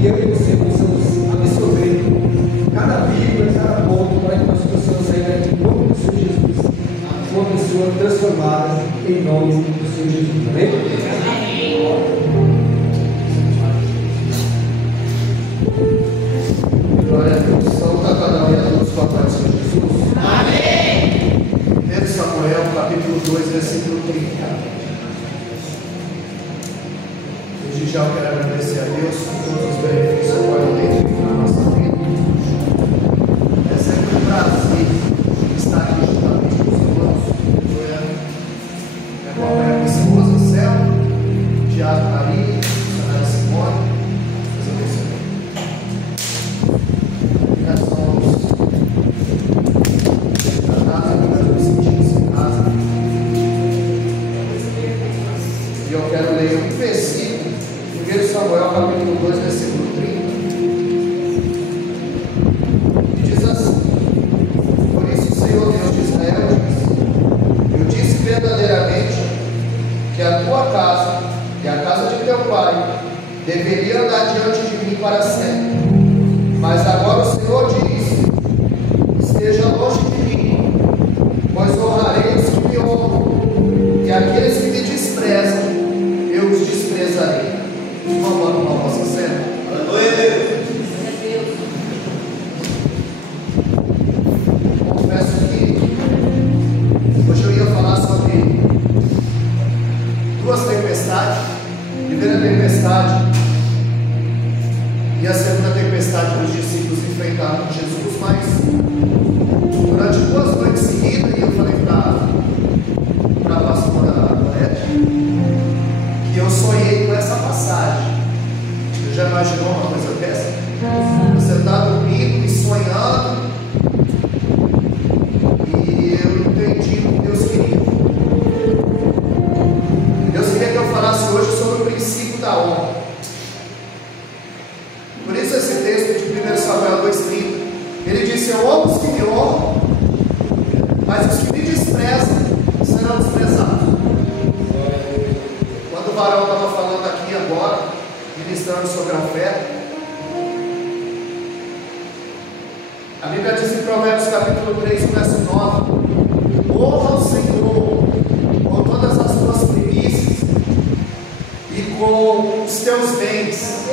que eu e você possamos absorver cada vírgula, cada ponto, para que nós possamos sair em nome do Senhor Jesus, uma pessoa transformada em nome do Senhor Jesus. Amém? Glória a Deus. Saúde a cada um e a todos com a paz do Senhor Jesus. Amém. 1 Samuel, capítulo 2, versículo 30. Desde já eu quero agradecer a Deus por todos os benefícios que eu tenho na nossa vida. É sempre um prazer estar aqui juntamente com os irmãos. Eu acompanho a minha esposa Céu, o Diário Maria, a missionária Simone. Deus abençoe. Obrigado aos tratados, obrigado aos sentidos em casa. E eu quero ler um versículo. 1 Samuel capítulo 2, versículo 30, e diz assim: por isso o Senhor Deus de Israel diz: eu disse verdadeiramente que a tua casa e a casa de teu pai deveriam andar diante de mim para sempre, mas agora o Senhor diz: esteja longe de mim, pois honrarei os que me honram, e aqueles que me desprezam eu os desprezarei. Vamos lá para a nossa cena. Confesso que hoje eu ia falar sobre duas tempestades. A primeira tempestade e a segunda tempestade que os discípulos enfrentaram com Jesus, mas durante 2 noites seguidas, e eu falei para a pastora Gorete que eu sonhei com essa passagem. Você já imaginou uma coisa dessa? Você está dormindo e sonhando, e eu entendi o que Deus queria. Deus queria que eu falasse hoje sobre o princípio da honra. Por isso esse texto de 1 Samuel 2,30, ele disse: eu amo os que me honram, mas os que me desprezam serão desprezados. Quando o varão estava falando aqui agora, ministrando sobre a oferta, a Bíblia diz em Provérbios capítulo 3, verso 9: honra o Senhor com todas as tuas primícias e com os teus bens.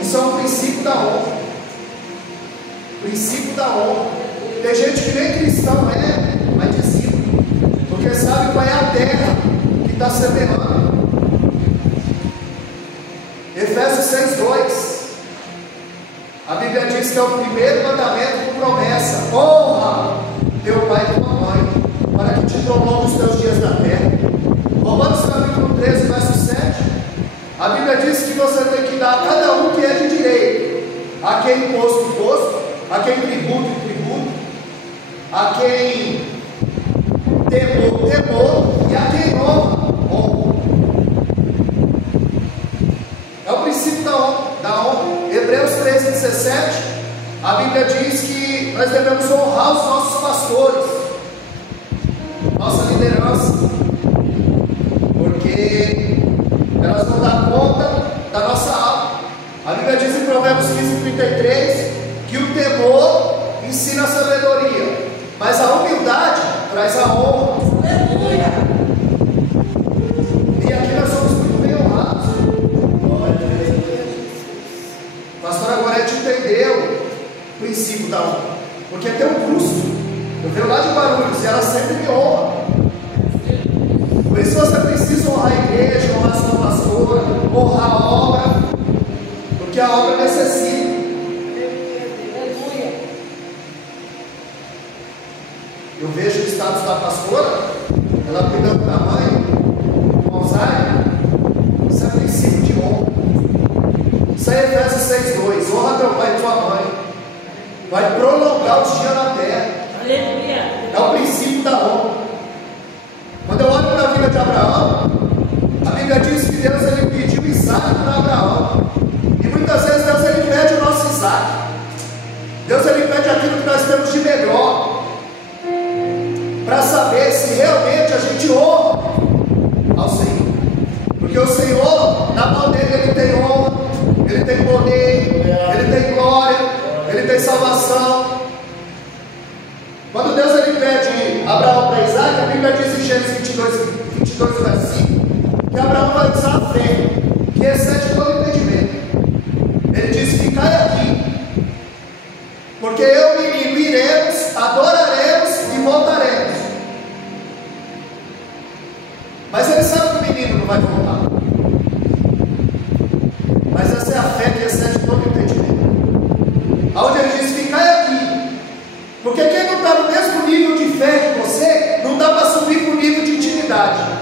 Isso é um princípio da honra. Princípio da honra. Tem gente que nem cristão mas discípulo, porque sabe qual é a terra que está semeando. Efésios 6,2, a Bíblia diz que é o primeiro mandamento com promessa: honra teu pai e tua mãe, para que te prolongue os teus dias na terra. Romanos capítulo 13, verso 7, a Bíblia diz que você tem que dar a cada um que é de direito, a quem imposto, imposto, a quem tributo, tributo, a quem temor, temor, e a quem honra, honra. É o princípio da honra. Hebreus 13,17, a Bíblia diz que nós devemos honrar os nossos pastores, nossa liderança, porque elas vão dar conta da nossa alma. A Bíblia diz em Provérbios 15,33 que o temor ensina a sabedoria, mas a humildade traz a honra. Aleluia! E aqui nós somos muito bem honrados. A pastora Gorete entendeu o princípio da honra, porque tem um custo. Eu venho lá de Guarulhos e ela sempre me honra. Por isso você precisa honrar a igreja, honrar a sua pastora, honrar a obra, porque a obra necessita. Eu vejo o status da pastora, ela cuidando da mãe, com Alzheimer. Isso é princípio de honra. Isso é Efésios 6,2: honra teu pai e tua mãe, vai prolongar os dias na terra. Aleluia. É o princípio da honra. Quando eu olho para a vida de Abraão, a Bíblia diz que Deus ele pediu Isaac para Abraão, e muitas vezes Deus ele pede o nosso Isaac. Deus ele pede aquilo que nós temos de melhor, para saber se realmente a gente honra ao Senhor. Porque o Senhor, na mão dele, ele tem honra, ele tem poder, fez salvação. Quando Deus ele pede Abraão para Isaac, a Bíblia diz em Gênesis 22, versículo, que Abraão vai usar a fé, que excede todo entendimento. Ele diz: ficai aqui, porque eu e o menino iremos, adoraremos e voltaremos. Mas ele sabe que o menino não vai voltar. Mas essa é a fé que excede todo entendimento. Aonde ele diz: ficai aqui, porque quem não está no mesmo nível de fé que você, não dá para subir para o nível de intimidade.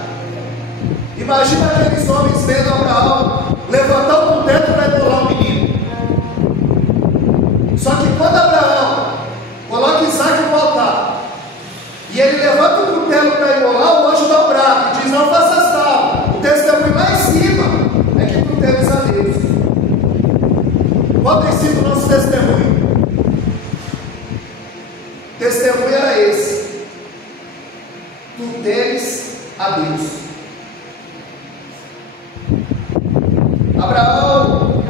Imagina aqueles homens vendo Abraão levantar o cutelo para imolar o menino. Só que quando Abraão coloca Isaac no altar e ele levanta o cutelo para imolar, o anjo dá o braço e diz: não faças tal. O testemunho lá em cima é que tu temes a Deus. Qual tem sido o nosso testemunho? O testemunho era esse: tu temes a Deus. Abraão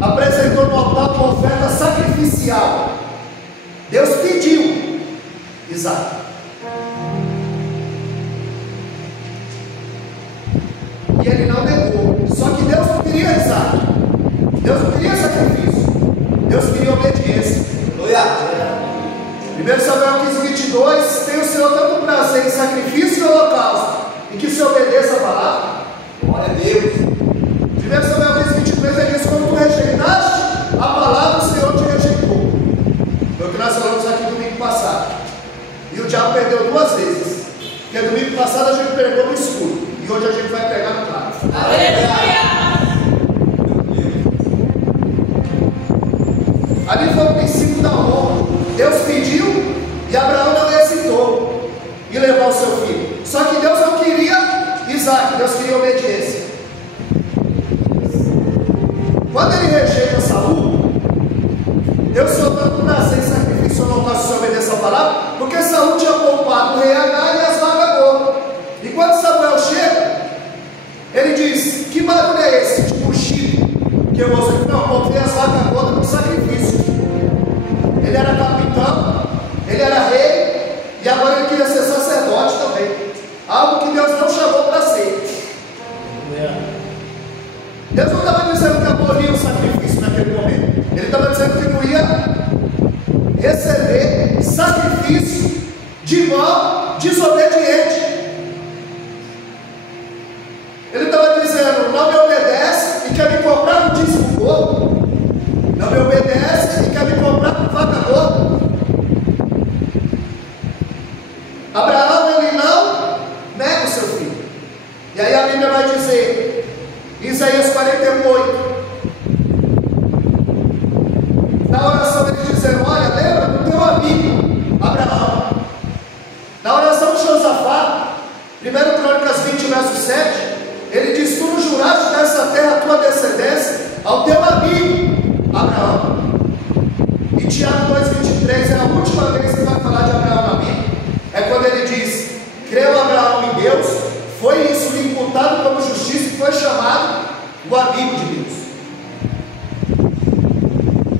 apresentou no altar uma oferta sacrificial. Deus pediu Isaac. E ele não negou. Só que Deus não queria Isaac. Deus não queria sacrifício. Deus queria obediência. 1 Samuel 15:22, tem o Senhor tanto prazer em sacrifício e holocausto, e que se obedeça a palavra. Glória a Deus. 1 Samuel 15:22, ele diz: quando tu rejeitaste a palavra, o Senhor te rejeitou. Foi o que nós falamos aqui domingo passado. E o diabo perdeu 2 vezes. Porque domingo passado a gente pregou no escuro, e hoje a gente vai pegar no claro. Aleluia! Ali foi o princípio da honra. Deus pediu e Abraão não hesitou em levar o seu filho. Só que Deus não queria Isaac, Deus queria obediência. Quando ele rejeita Saul, Deus só tanto prazer em sacrifício ou não se obedecer a palavra, porque Saul tinha poupado o rei Agag e as vacas gordas. E quando Samuel chega, ele diz: que barulho é esse? Tipo um chico, que eu ouço. Não, poupei as vacas gordas para o sacrifício. Ele era capitão, ele era rei, e agora ele queria ser sacerdote também. Algo que Deus não chamou para ser. Deus não estava dizendo que abolia o sacrifício naquele momento. Ele estava dizendo que não ia receber sacrifício de mão desobediente. Ele estava dizendo: não me obedece e quer me comprar no dízimo gordo. Não me obedece e quer me comprar com vaca gorda. Abraão, ele não nega o seu filho. E aí a Bíblia vai dizer, Isaías 41:8, na oração ele dizendo: olha, lembra do teu amigo Abraão. Na oração de Josafá, 1 Crônicas 20, verso 7, ele diz: tu não juraste dessa terra a tua descendência ao teu amigo Abraão. E Tiago 2,23 é a última vez que vai falar de Abraão na Bíblia. É quando ele diz: creu Abraão em Deus, foi isso lhe imputado como justiça e foi chamado o amigo de Deus.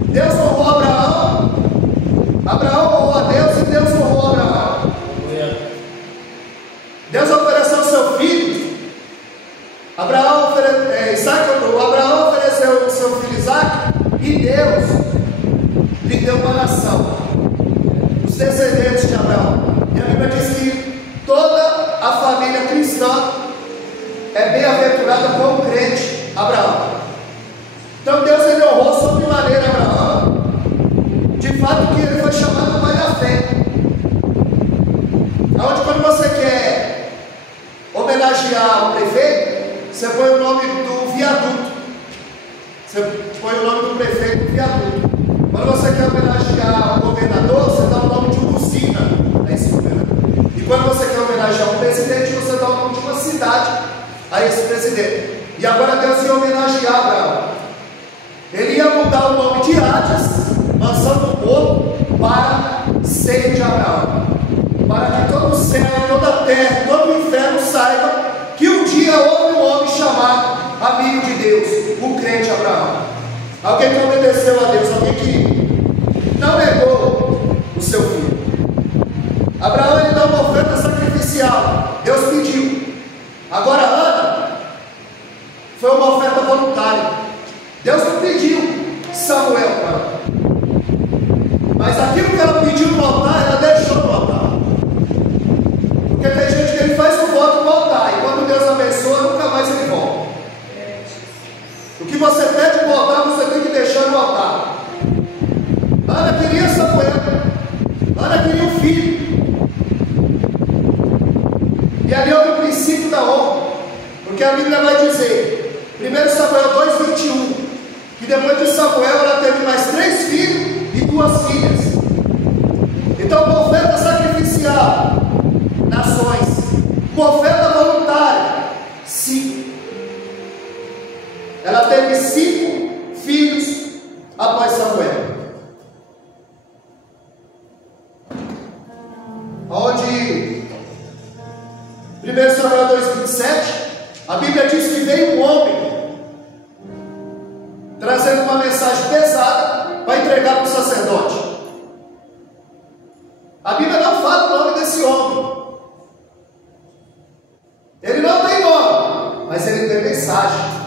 Deus honrou Abraão, Abraão honrou a Deus e Deus honrou Abraão. Deus ofereceu seu filho. Abraão ofereceu o seu filho Isaac, e Deus lhe deu uma nação, os descendentes de Abraão. E a Bíblia diz que toda a família cristã é bem-aventurada com o crente Abraão. Então Deus ele honrou sobremaneira Abraão, de fato que ele foi chamado pai da fé. Aonde quando você quer homenagear o prefeito, você põe o nome do viaduto. Você põe o nome do prefeito no viaduto. Quando você quer homenagear o governador, você dá o nome de uma usina a esse governador. E quando você quer homenagear o presidente, você dá o nome de uma cidade a esse presidente. E agora Deus ia homenagear Abraão. Ele ia mudar o nome de Hades, mansão do povo, para seio de Abraão. Para que todo o céu, toda a terra, todo o inferno saiba que um dia houve um homem chamado amigo de Deus, o crente Abraão. Alguém que obedeceu a Deus, alguém que não negou o seu filho. Abraão, ele dá uma oferta sacrificial. Deus pediu. Agora Ana foi uma oferta voluntária. Deus não pediu Samuel para ela. Mas aquilo que ela pediu no altar, ela deixou no altar. Porque tem gente que ele faz o voto no altar, e quando Deus abençoa, nunca mais ele volta. O que você pede no altar, você tem que deixar no altar. Ana queria Samuel. Ana queria um filho. E ali houve o princípio da honra. Porque a Bíblia vai dizer, 1 Samuel 2,21, que depois de Samuel ela teve mais 3 filhos e 2 filhas. Então, uma oferta sacrificial, nações. Uma oferta voluntária, 5. Ela teve 5 filhos após Samuel. Onde 1 Samuel 2,27, a Bíblia diz que veio um homem trazendo uma mensagem pesada para entregar para o sacerdote. A Bíblia não fala o nome desse homem. Ele não tem nome, mas ele tem mensagem.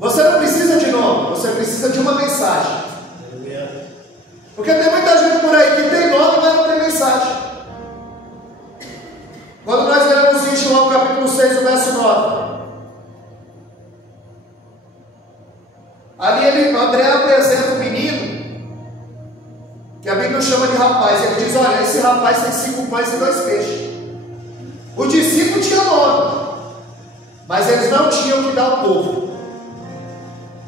Você não precisa de nome, você precisa de uma mensagem. Porque tem muita gente por aí que tem nome, mas não tem mensagem. Quando nós lemos em João capítulo 6, o verso 9, ali André apresenta um menino que a Bíblia chama de rapaz. Ele diz: olha, esse rapaz tem 5 pães e 2 peixes. O discípulo tinha nome, mas eles não tinham que dar ao povo.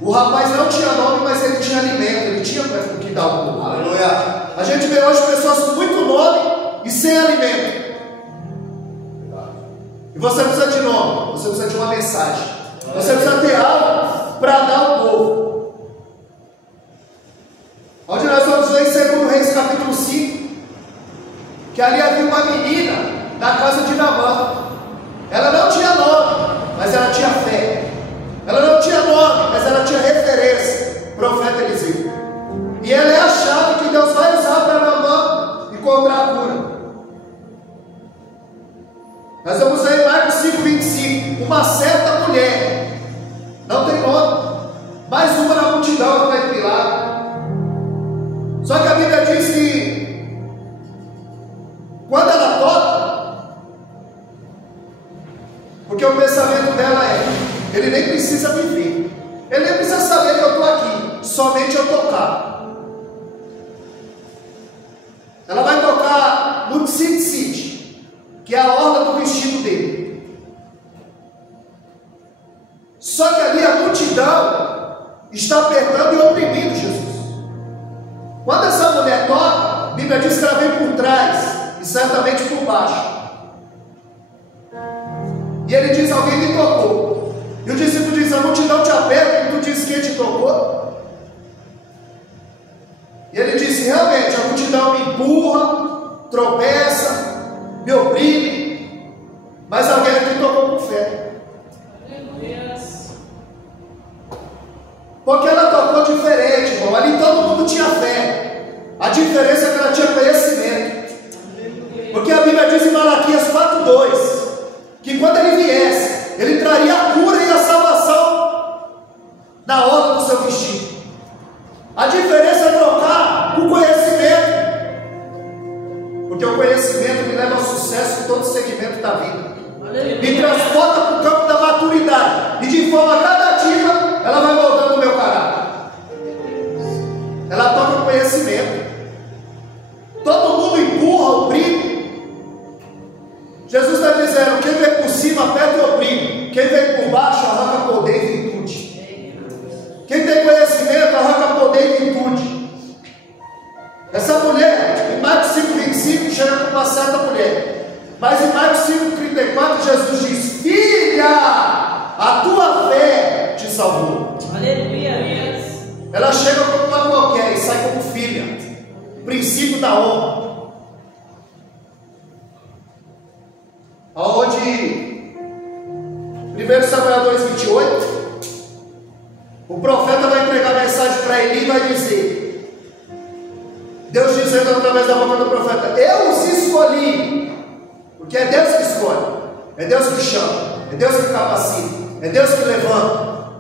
O rapaz não tinha nome, mas ele tinha alimento, ele tinha o que dar ao povo. Aleluia. A gente vê hoje pessoas com muito nome e sem alimento. E você precisa de nome, você precisa de uma mensagem, você precisa ter algo para dar ao povo. Onde nós vamos ver em 2 Reis capítulo 5, que ali havia uma menina na casa de Naamã. Ela não tinha nome, mas ela tinha fé. Ela não tinha nome, mas ela tinha referência, profeta Eliseu. E ela é a chave que Deus vai usar para Naamã encontrar a cura. Nós vamos ver em Marcos 5,25, uma certa mulher, não tem nome, mais uma na multidão que vai milagre. Só que a Bíblia diz que quando ela toca, porque o pensamento dela é: ele nem precisa me ver, ele nem precisa saber que eu estou aqui, somente eu tocar. Ela vai tocar no tzitzit, que é a orla do vestido dele. Só que ali a multidão está apertando e oprimindo Jesus. Quando essa mulher toca, a Bíblia diz que ela vem por trás e certamente por baixo. E ele diz: alguém me tocou. E o discípulo diz: a multidão te aperta e tu diz: quem te tocou? E ele disse: realmente, a multidão me empurra, tropeça, me oprime, mas alguém aqui tocou com fé. Porque ela tocou diferente, irmão. Ali todo mundo tinha fé. A diferença é que ela tinha conhecimento. Porque a Bíblia diz em Malaquias 4,2 que quando ele viesse, ele traria a cura e a salvação na orla do seu vestido. A diferença é trocar o conhecimento, porque o conhecimento me leva ao sucesso em todo segmento da vida, me transporta para o campo da maturidade, e de forma gradativa ela vai moldando o meu caráter. Ela toca o conhecimento. Todo mundo empurra, oprime. Jesus está dizendo: quem vem por cima aperta e oprime, quem vem por baixo arranca poder e virtude. Quem tem conhecimento arranca poder e virtude. Essa mulher, em Marcos 5,25, chega com uma certa mulher. Mas em Marcos 5,34, Jesus diz: filha, a tua fé te salvou. Aleluia. Ela chega como uma qualquer e sai como filha. Princípio da honra. Onde 1 Samuel 2,28, o profeta vai entregar Eli vai dizer, Deus dizendo através da boca do profeta, eu os escolhi, porque é Deus que escolhe, é Deus que chama, é Deus que capacita, é Deus que levanta,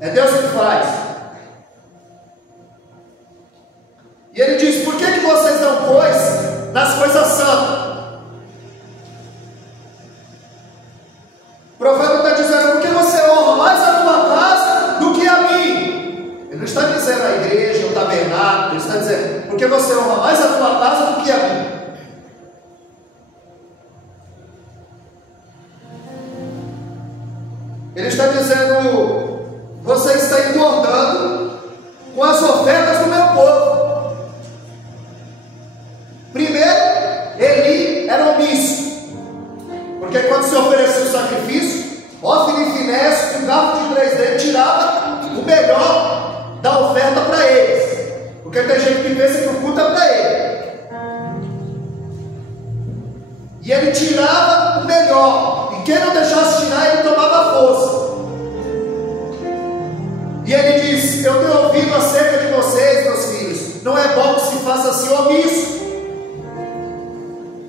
é Deus que faz. E ele diz, por que vocês não pôs nas coisas santas? O profeta está dizendo, por que você honra mais a tua casa do que a mim? Ele não está dizendo a igreja, o tabernáculo, ele está dizendo, porque você honra mais a tua casa do que a mim. Ele está dizendo, você está engordando com as ofertas do meu povo. Primeiro, Eli era omisso, porque quando se oferecia o sacrifício, Ofni e Finéias, com um garfo de 3 dedos, tirava o melhor da oferta para eles, porque tem gente que pensa que o culto é para ele, e ele tirava o melhor, e quem não deixasse tirar, ele tomava força. E ele diz, eu tenho ouvido acerca de vocês, meus filhos, não é bom que se faça assim omisso.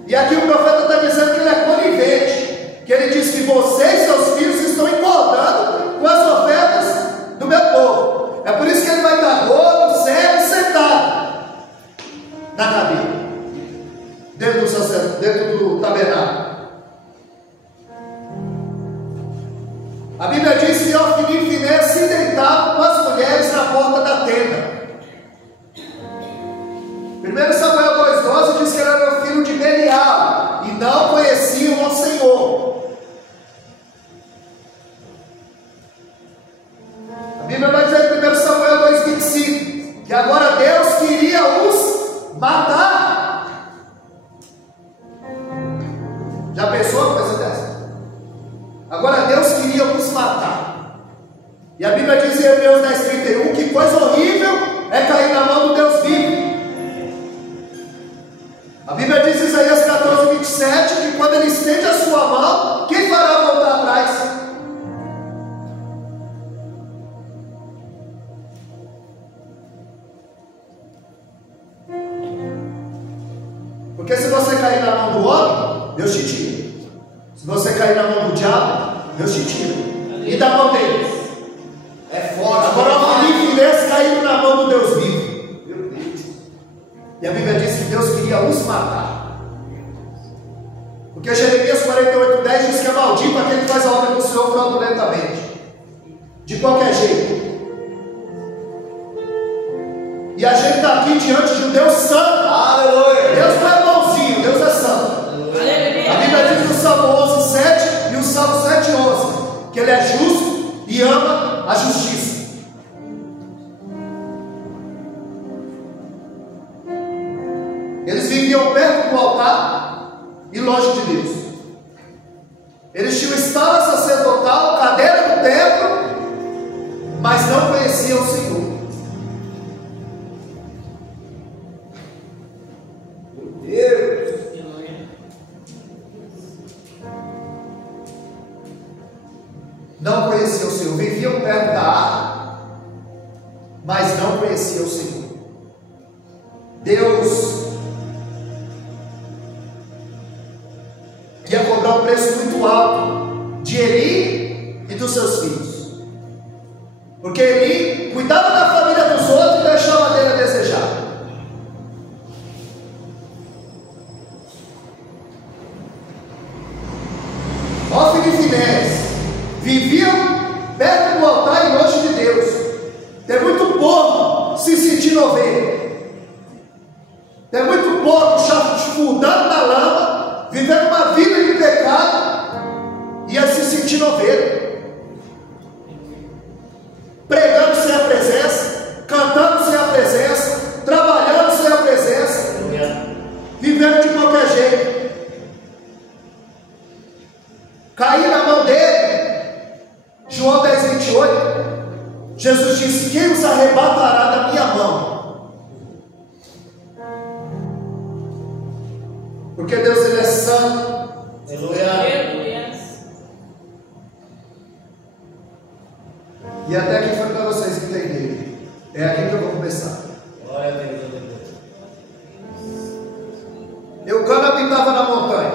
E aqui o profeta está dizendo que ele é conivente, que ele diz que vocês, seus filhos, estão incomodando com as ofertas do meu povo. É por isso que ele vai estar gordo, cego, sentado na cadeira, dentro do tabernáculo. A Bíblia diz que Ofni e Finéias se deitavam com as mulheres na porta da tenda. 1 Samuel 2,12 diz que ele era o filho de Belial e não conheciam o Senhor. A Bíblia vai dizer em 1 Samuel 2,25 que agora Deus queria os matar. Já pensou uma coisa dessa? Agora Deus queria os matar. E a Bíblia diz em Hebreus 10,31 que coisa horrível é cair na mão do Deus vivo. A Bíblia diz em Isaías 14,27 que quando ele estende a sua mão, quem fará voltar atrás? Porque se você cair na mão do homem, Deus te tira. Se você cair na mão do diabo, Deus te tira. E da mão deles? É forte. Agora Ofni e Finéias caíram na mão do Deus vivo. Meu Deus. E a Bíblia diz que Deus queria os matar. Porque Jeremias 48,10 diz que é maldito aquele que faz a obra do Senhor fraudulentamente. De qualquer jeito. E a gente está aqui diante de um Deus santo. Aleluia. Deus não é bonzinho, Deus é santo. A Bíblia diz no Salmo 11,7 e o Salmo 7,11 que Ele é justo e ama a justiça. Eles viviam perto do altar e longe de Deus. Eles tinham estada sacerdotal, cadeira do templo, mas não conheciam o Senhor. Meu Deus! Não conheciam o Senhor, viviam perto da arca, mas não conheciam o Senhor. Deus ia cobrar um preço muito alto de Eli e dos seus filhos, porque Eli cuidava da família dos outros e deixava dele a desejar. Ofni e Finéias viviam perto do altar e longe de Deus. Tem muito povo se sentindo ovelha. Tem muito povo chafurdando na lama, vivendo uma vida de pecado e se sentindo ovelha. Pregando sem a presença, cantando sem a presença, trabalhando sem a presença, vivendo de qualquer jeito. Cair na mão dele. João 10,28, Jesus disse: quem os arrebatará da minha mão? Porque Deus, Ele é santo. Aleluia. E até aqui foi para vocês entenderem. É aqui que eu vou recomeçar. Glória a Deus. Eucana habitava na montanha.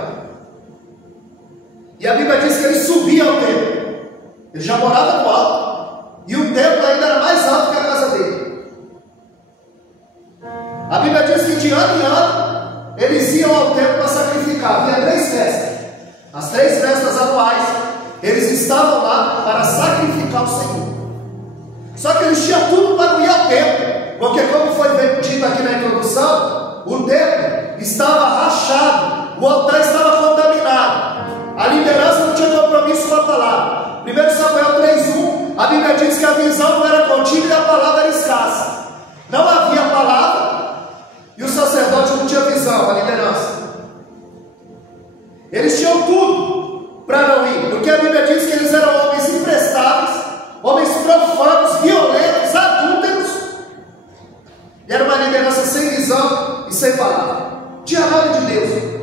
E a Bíblia diz que ele subia ao templo. Ele já morava no alto. E o templo ainda era mais alto que a casa dele. A Bíblia diz que de ano em ano eles iam ao templo para sacrificar. Havia 3 festas. As 3 festas anuais. Eles estavam lá para sacrificar o Senhor. Só que eles tinham tudo para não ir ao templo. Porque como foi dito aqui na introdução, o templo estava rachado. O altar estava contaminado. A liderança não tinha compromisso com a palavra. 1 Samuel 3:1, a Bíblia diz que a visão não era contínua e a palavra era escassa. Não havia palavra e o sacerdote não tinha visão, a liderança. Eles tinham tudo para não ir, porque a Bíblia diz que eles eram homens imprestáveis, homens profanos, violentos, adúlteros. E era uma liderança sem visão e sem palavra. Tinha nada de Deus.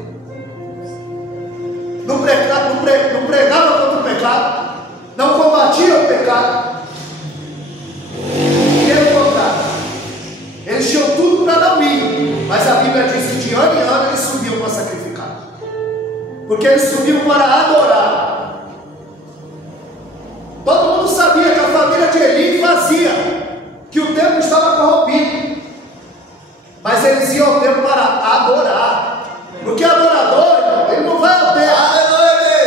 Não pregava contra o pecado, não combatia o pecado. E pelo contrário, eles tinham tudo para não ir, mas a Bíblia diz que de ano em ano eles subiam para sacrificar, porque eles subiam para adorar. Todo mundo sabia que a família de Eli fazia, que o templo estava corrompido, mas eles iam ao templo para adorar, porque adorador, ele não vai ao templo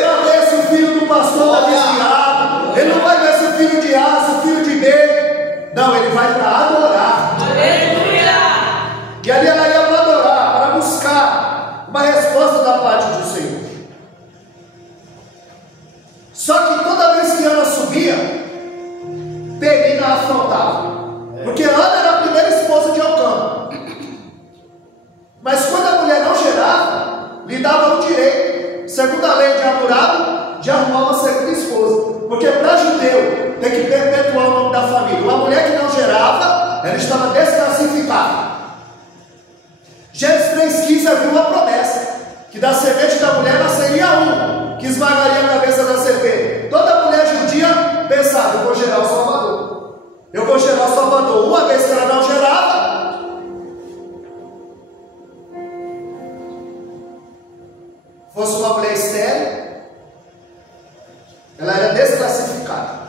para ver se o filho do pastor está desviado, ele não vai ver se o filho de A, se o filho de B, não, ele vai para adorar. Aleluia! E ali ela ia para adorar, para buscar uma resposta da parte do Senhor. Só que toda vez que Ana subia, Penina a afrontava, porque Ana era a primeira esposa de Eucana. Mas quando a mulher não gerava, lhe dava o direito, segundo a lei de Hammurabi, de arrumar uma segunda esposa. Porque para judeu tem que perpetuar o nome da família. Uma mulher que não gerava, ela estava desclassificada. Gênesis 3,15 havia uma promessa, que da semente da mulher nasceria um, que esmagaria a cabeça da serpente. Toda mulher judia pensava, eu vou gerar o Salvador. Eu vou gerar o Salvador. Uma vez que ela não gerava, fosse uma mulher estéril, ela era desclassificada.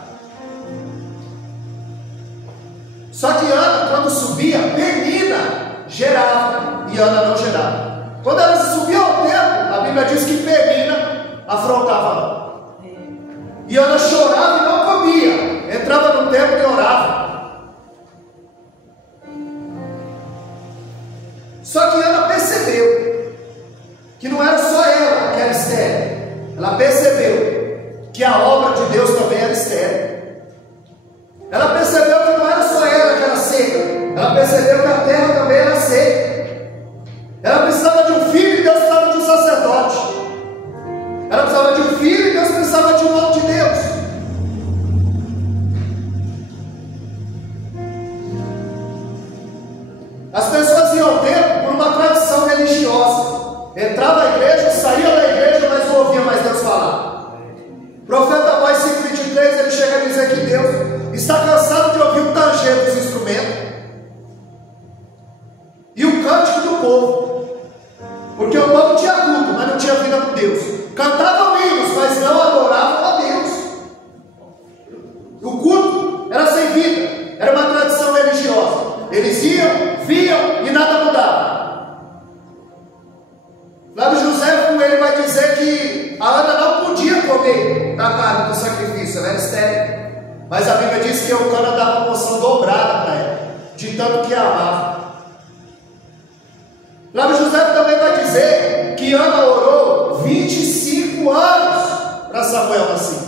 Só que Ana, quando subia, Penina gerava e Ana não gerava. Quando ela subia ao templo, a Bíblia diz que Penina afrontava Ana. E Ana chorava e não comia, entrava no templo e orava. Só que Ana percebeu que não era só ela que era estéril. Ela percebeu que a obra de Deus também era estéril. Ela percebeu que não era só ela que era seca. Ela percebeu que a terra também era seca. Ela precisava de um filho e Deus precisava de um sacerdote. Ela precisava de um filho e Deus precisava de um homem de Deus. As pessoas iam ao templo por uma tradição religiosa. Entrava na igreja, saía da igreja, mas não ouvia mais Deus falar. O profeta Amós 5,23, ele chega a dizer que Deus está cansado de ouvir o tanger dos instrumentos e o cântico do povo, porque o povo tinha culto, mas não tinha vida com Deus. Cantavam hinos, mas não adoravam a Deus. O culto era sem vida, era uma tradição religiosa. Eles iam, viam e nada mudava. Flávio José, ele vai dizer que a Ana não podia comer da carne do sacrifício, ela era estéril. Mas a Bíblia diz que Eucana dava uma porção dobrada para ela, de tanto que a amava. Flávio José também vai dizer que Ana orou 25 anos para Samuel nascer.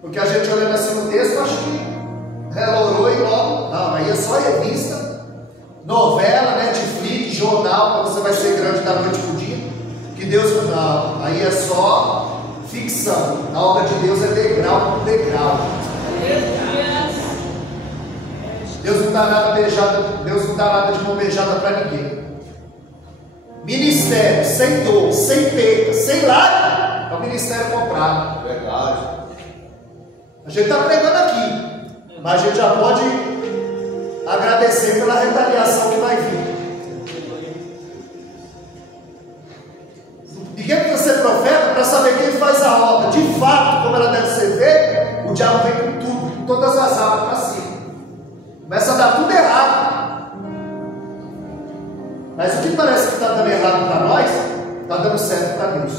Porque a gente olhando assim no texto, acha que ela orou e logo, não, aí é só revista, novela, Netflix, jornal, para você vai ser grande da noite para o dia. Que Deus não, aí é só ficção. A obra de Deus é degrau por degrau. Deus não dá nada beijada, Deus não dá nada de mão beijada para ninguém. Ministério sem dor, sem perda, sem lágrima, é o ministério comprado. Verdade. A gente está pregando aqui, mas a gente já pode agradecer pela retaliação que vai vir. Ninguém precisa ser profeta para saber quem faz a obra. De fato, como ela deve ser feita, o diabo vem com tudo, com todas as armas para cima. Começa a dar tudo errado. Mas o que parece que está dando errado para nós, está dando certo para Deus.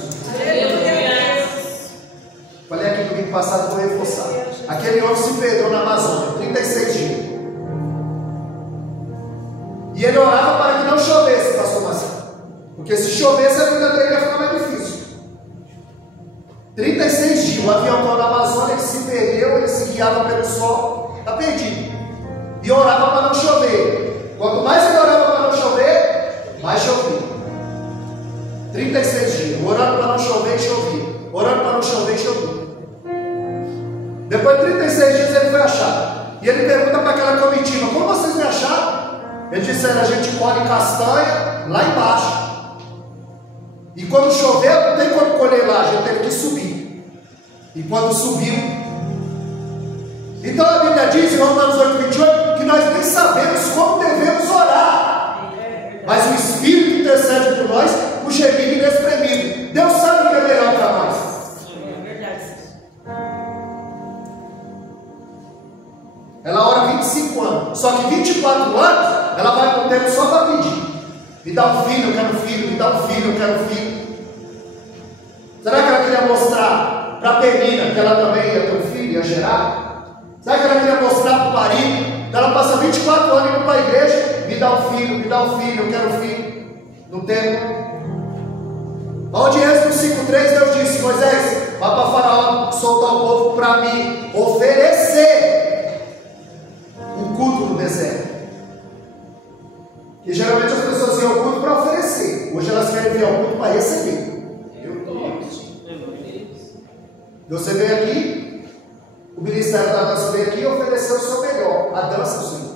Falei aqui no domingo passado, vou reforçar. Aquele homem se perdeu na Amazônia, 36 dias. E ele orava para que não chovesse, pastor Marcelo. Porque se chovesse, a vida dele ia ficar mais difícil. 36 dias, o avião estava na Amazônia, ele se perdeu, ele se guiava pelo sol, está perdido. E orava para não chover. Quanto mais ele orava para não chover, mais chovia. 36 dias, orando para não chover e chovia. Orando para não chover e chovia. Depois de 36 dias ele foi achar. E ele pergunta para aquela comitiva: como vocês me acharam? Eles disseram: a gente colhe castanha lá embaixo. E quando choveu, não tem como colher lá, a gente teve que subir. E quando subiu, então a Bíblia diz em Romanos 8:28 que nós nem sabemos como devemos orar, mas o Espírito intercede por nós com gemido inexprimível. Deus sabe o que é melhor para nós. Ela ora 25 anos, só que 24 anos ela vai com o tempo só para pedir: me dá um filho, eu quero um filho, me dá um filho, eu quero um filho. Será que ela queria mostrar para a Penina que ela também ia ter um filho, ia gerar? Será que ela queria mostrar para o marido que ela passa 24 anos indo para a igreja? Me dá um filho, eu quero um filho. Não tem. Onde em Êxodo 5:3 Deus disse: Moisés, vá para Faraó soltar o povo para mim oferecer um culto no deserto. Que geralmente as pessoas iam ao culto para oferecer. Hoje elas querem vir ao culto para receber. Você veio aqui, o ministério da dança veio aqui e ofereceu o seu melhor. A dança ao Senhor,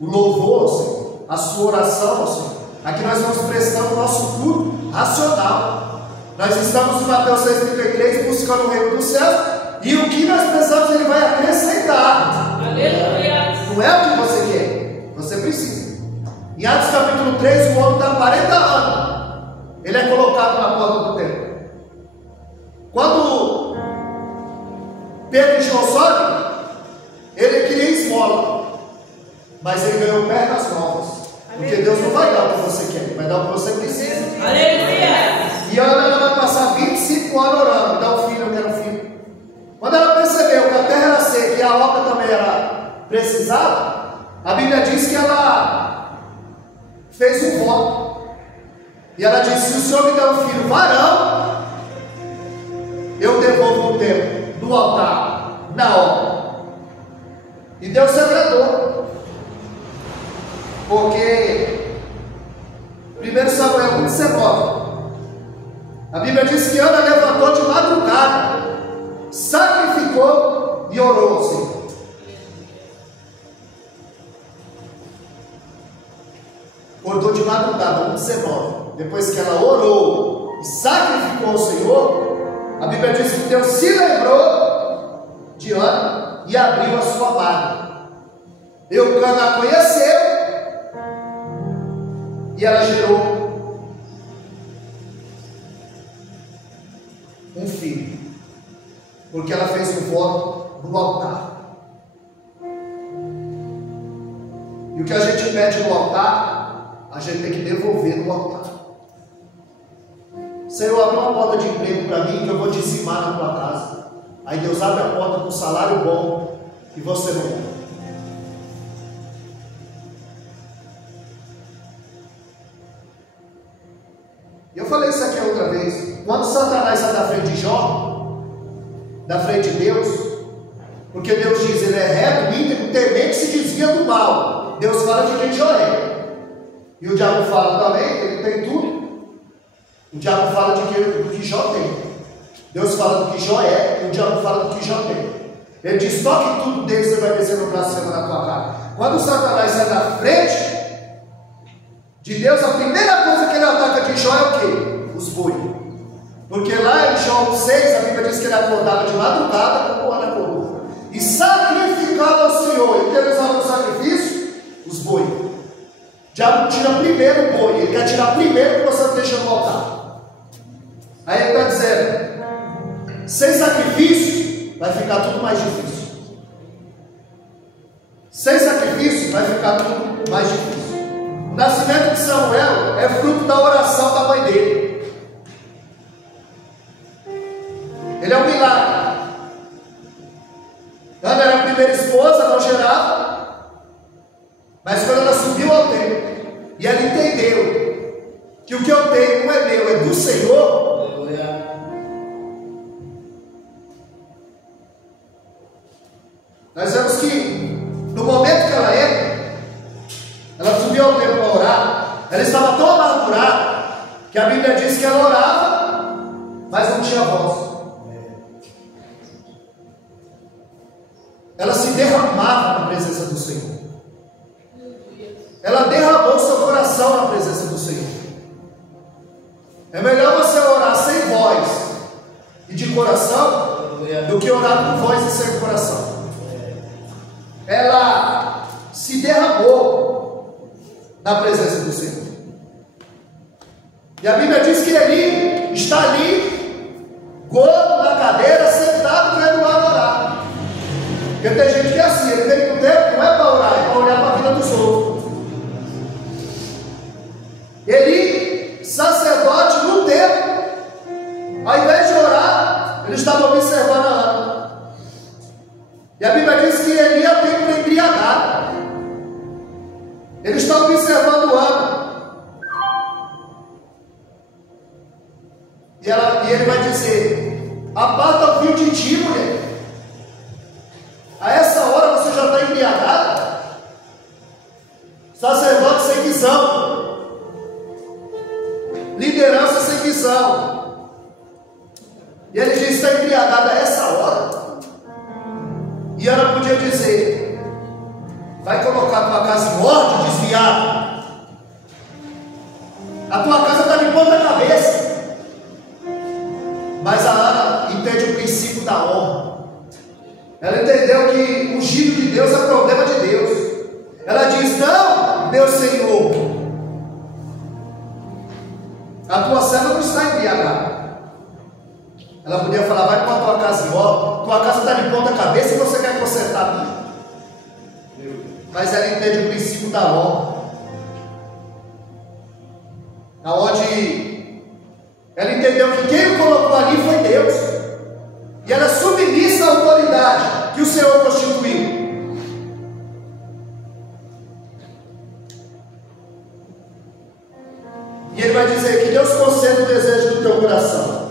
o louvor ao Senhor, a sua oração ao Senhor. Aqui nós vamos prestando o nosso culto racional. Nós estamos em Mateus 6:33 buscando o reino dos céus. E o que nós precisamos, Ele vai acrescentar. Aleluia. Não é o que você quer, você precisa. Em Atos capítulo 3, o homem está 40 anos. Ele é colocado na porta do templo. Quando Pedro e João sobem, ele queria esmola, mas ele ganhou pernas novas. Porque Deus não vai dar o que você quer, Ele vai dar o que você precisa. Aleluia. E ela vai passar 25 anos orando: me dá um filho, eu quero um filho. Quando ela percebeu que a terra era seca e a obra também era precisava, a Bíblia diz que ela fez um voto. E ela disse: se o Senhor me der um filho varão, eu devolvo o tempo no altar, na obra. E Deus se agradou. Porque 1 Samuel 1:19, a Bíblia diz que Ana levantou de madrugada, sacrificou e orou ao Senhor. Acordou de madrugada, 1:19. Depois que ela orou e sacrificou ao Senhor, a Bíblia diz que Deus se lembrou de Ana e abriu a sua vaga. Eucana a conheceu e ela gerou um filho, porque ela fez um voto no altar. E o que a gente pede no altar, a gente tem que devolver no altar. Senhor, abre uma porta de emprego para mim, que eu vou dizimar na tua casa. Aí Deus abre a porta com um salário bom e você não dá. Eu falei isso aqui outra vez. Quando Satanás sai da frente de Jó, da frente de Deus, porque Deus diz: ele é reto, íntegro, temente, se desvia do mal. Deus fala de quem Jó é. E o diabo fala também, ele tem tudo. O diabo fala do que Jó tem. Deus fala do que Jó é, e o diabo fala do que Jó tem. Ele diz: toque tudo dele, você vai descer no blasfemo na tua cara. Quando Satanás sai da frente de Deus, a primeira coisa que ele ataca de Jó é o quê? Os bois. Porque lá em Jó 6, a Bíblia diz que ele acordava de madrugada, como Ana acordou, e sacrificava ao Senhor. E que ele usava o sacrifício? Os diabo tira primeiro o boi, ele quer tirar primeiro que você não deixa no altar. Aí ele está dizendo, sem sacrifício vai ficar tudo mais difícil. Sem sacrifício vai ficar tudo mais difícil. O nascimento de Samuel é fruto da oração da mãe dele. Ele é um milagre. Ana era a primeira esposa, não gerava. Mas quando ela subiu ao templo e ela entendeu que o que eu tenho não é meu, é do Senhor. Nós vemos que no momento que ela entra, ela subiu ao templo para orar. Ela estava tão amargurada que a Bíblia diz que ela orava, mas não tinha voz. Ela se derramava na presença do Senhor. Ela derramou seu coração na presença do Senhor. É melhor você orar sem voz e de coração do que orar com voz e sem coração. Ela se derramou na presença do Senhor. E a Bíblia diz que ele está ali, gordo na cadeira, sentado, vendo lá orar. Porque tem gente que é assim, ele vem no tempo, não é para orar, é para olhar para a vida dos outros. Ele, sacerdote no templo, ao invés de orar, ele estava observando a Ana. E a Bíblia diz que ele ia ter para embriagado. Ele está observando Ana. E ele vai dizer: aparta o fio de ti, mulher. A essa hora você já está embriagada? Sacerdote sem visão, liderança sem visão. E ele diz: está embriagada a essa hora? E ela podia dizer: vai colocar a tua casa em ordem, desviado. A tua casa está de ponta cabeça. Mas a Ana entende o princípio da honra. Ela entendeu que o ungido de Deus é problema de Deus. Ela diz: não, meu Senhor, a tua serva não está embriagada. Ela podia falar: vai para a tua casa em ordem, tua casa está de ponta cabeça e você quer consertar a minha. Mas ela entende o princípio da honra, aonde ela entendeu que quem o colocou ali foi Deus, e ela é submissa à autoridade que o Senhor constituiu. E ele vai dizer que Deus concede o desejo do teu coração.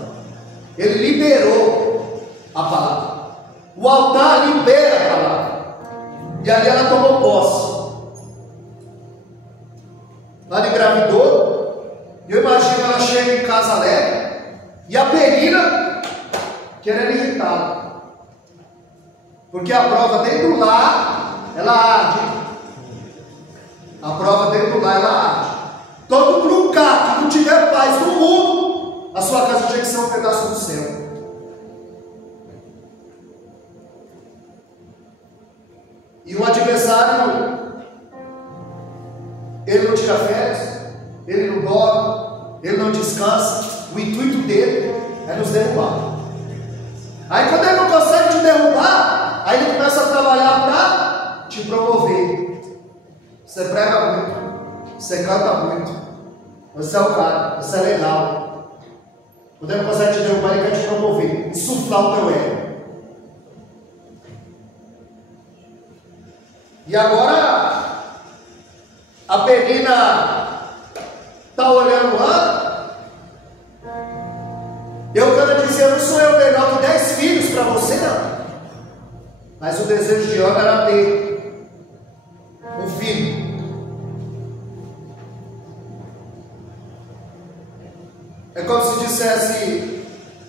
Ele liberou a palavra. O altar libera a palavra. E ali ela tomou posse. Ela engravidou. Eu imagino ela chega em casa alegre e a Penina querendo irritá-la. Porque a prova dentro do lar, ela arde. A prova dentro do lar, ela arde. Todo lugar que não tiver paz no mundo, a sua casa tinha que ser um pedaço do céu. E o adversário, ele não tira férias, ele não dorme, ele não descansa. O intuito dele é nos derrubar. Aí quando ele não consegue te derrubar, aí ele começa a trabalhar para te promover. Você prega muito, você canta muito, você é o cara, você é legal. Quando ele não consegue te derrubar, ele quer te promover, insuflar o teu ego. E agora a Penina está olhando lá. Eucana dizia: não sou eu melhor que 10 filhos para você, não. Mas o desejo de Ana era ter um filho. É como se dissesse: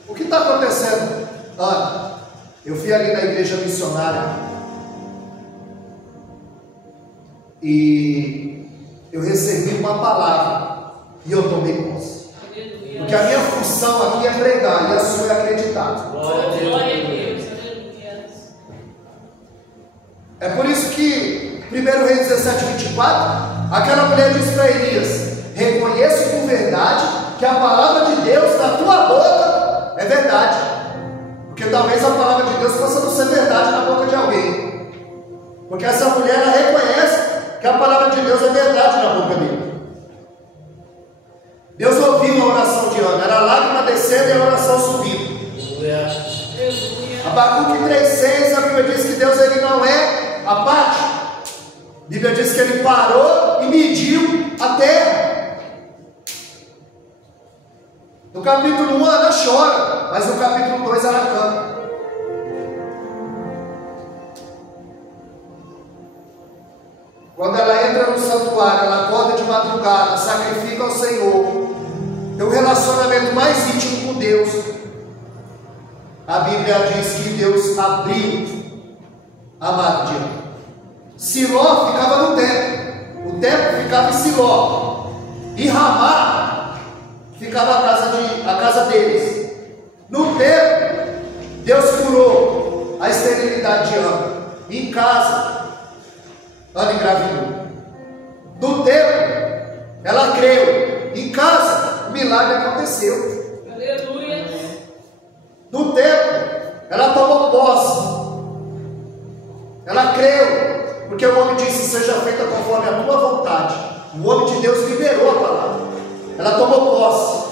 o que está acontecendo? Ana, eu fui ali na igreja missionária e eu recebi uma palavra e eu tomei posse. Porque a minha função aqui é pregar e a sua é acreditar. Glória a Deus. É por isso que 1 Reis 17, 24 Aquela mulher disse para Elias: reconheço por verdade que a palavra de Deus na tua boca é verdade. Porque talvez a palavra de Deus possa não ser verdade na boca de alguém. Porque essa mulher, ela reconhece que a palavra de Deus é verdade na boca dele. Deus ouviu a oração de Ana, era a lágrima descendo e a oração subindo. Abacuque 3,6, a Bíblia diz que Deus, ele não é apático. A Bíblia diz que ele parou e mediu a terra. No capítulo 1 Ana chora, mas no capítulo 2 ela canta. Quando ela entra no santuário, ela acorda de madrugada, sacrifica ao Senhor, tem um relacionamento mais íntimo com Deus. A Bíblia diz que Deus abriu a madre de Ana. Siló ficava no templo, o templo ficava em Siló, e Ramá ficava a casa deles. No templo, Deus curou a esterilidade de Ana. Em casa, Ana engravidou. No templo, ela creu. Em casa, o milagre aconteceu. Aleluia. No templo, ela tomou posse. Ela creu, porque o homem disse: seja feita conforme a tua vontade. O homem de Deus liberou a palavra. Ela tomou posse.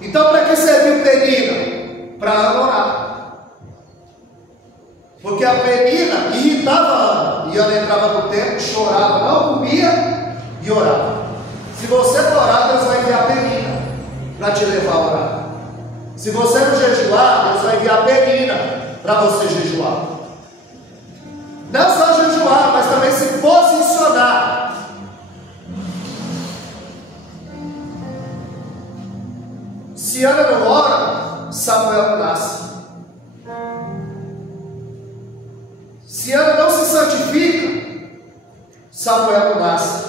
Então, para que serviu Penina? Para Ana orar. Porque a Penina irritava a Ana. E Ana entrava no templo, chorava, não comia e orava. Se você não orar, Deus vai enviar a Penina para te levar a orar. Se você não jejuar, Deus vai enviar a Penina para você jejuar. Não só jejuar, mas também se posicionar. Se Ana não ora, Samuel não nasce. Se Ana não se santifica, Samuel não nasce.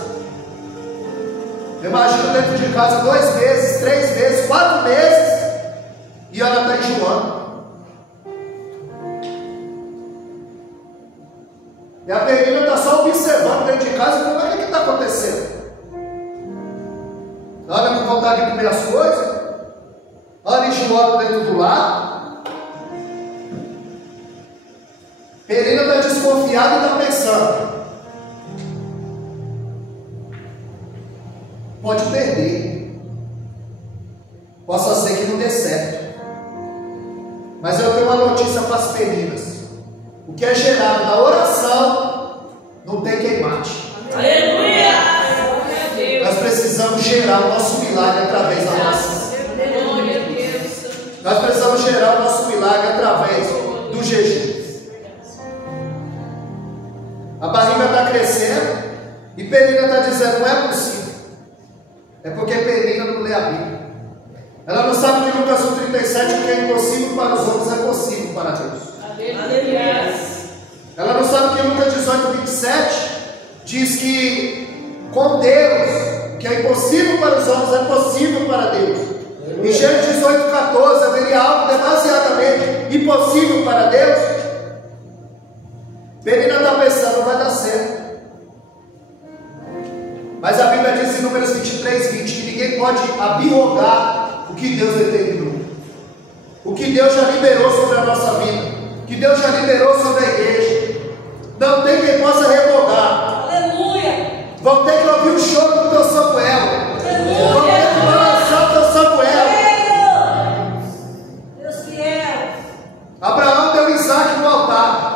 Imagina dentro de casa 2 meses, 3 meses, 4 meses, e Ana está enjoando. E a Penina está só observando dentro de casa e falando: olha o que está acontecendo. Ana com vontade de comer as coisas, Ana enjoando dentro do lar. Penina está desconfiada e está pensando: pode perder, possa ser que não dê certo. Mas eu tenho uma notícia para as Peninas: o que é gerado da oração não tem quem mate. Aleluia. Nós precisamos gerar o nosso milagre através da oração. Nós precisamos gerar o nosso milagre através do jejum. A barriga está crescendo e Penina está dizendo: não é possível. É porque Penina não lê a Bíblia. Ela não sabe que Lucas 1,37, o que é impossível para os homens é possível para Deus. Aleluia. Ela não sabe que Lucas 18,27 diz que com Deus, o que é impossível para os homens é possível para Deus. Em Gênesis 18,14 haveria algo demasiadamente impossível para Deus. Penina está pensando: não vai dar certo. Mas a Bíblia diz em Números 23:20 que ninguém pode abrogar o que Deus determinou, o que Deus já liberou sobre a nossa vida, o que Deus já liberou sobre a igreja. Não tem quem possa revogar. Aleluia. Vão ter que ouvir o choro do teu Samuel. Aleluia. Vão ter que balançar o teu Samuel. Deus fiel. Abraão deu Isaac no altar.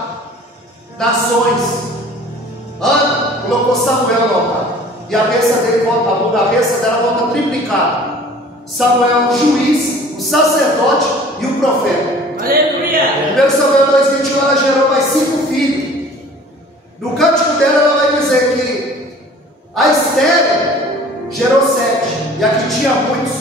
Nações. Ana colocou Samuel no altar. E a bênção dele volta, a bênção dela volta triplicada. Samuel, o juiz, o sacerdote e o profeta. Aleluia. 1 Samuel 2,21, ela gerou mais 5 filhos. No cântico dela, ela vai dizer que a Esther gerou 7, e aqui tinha muitos.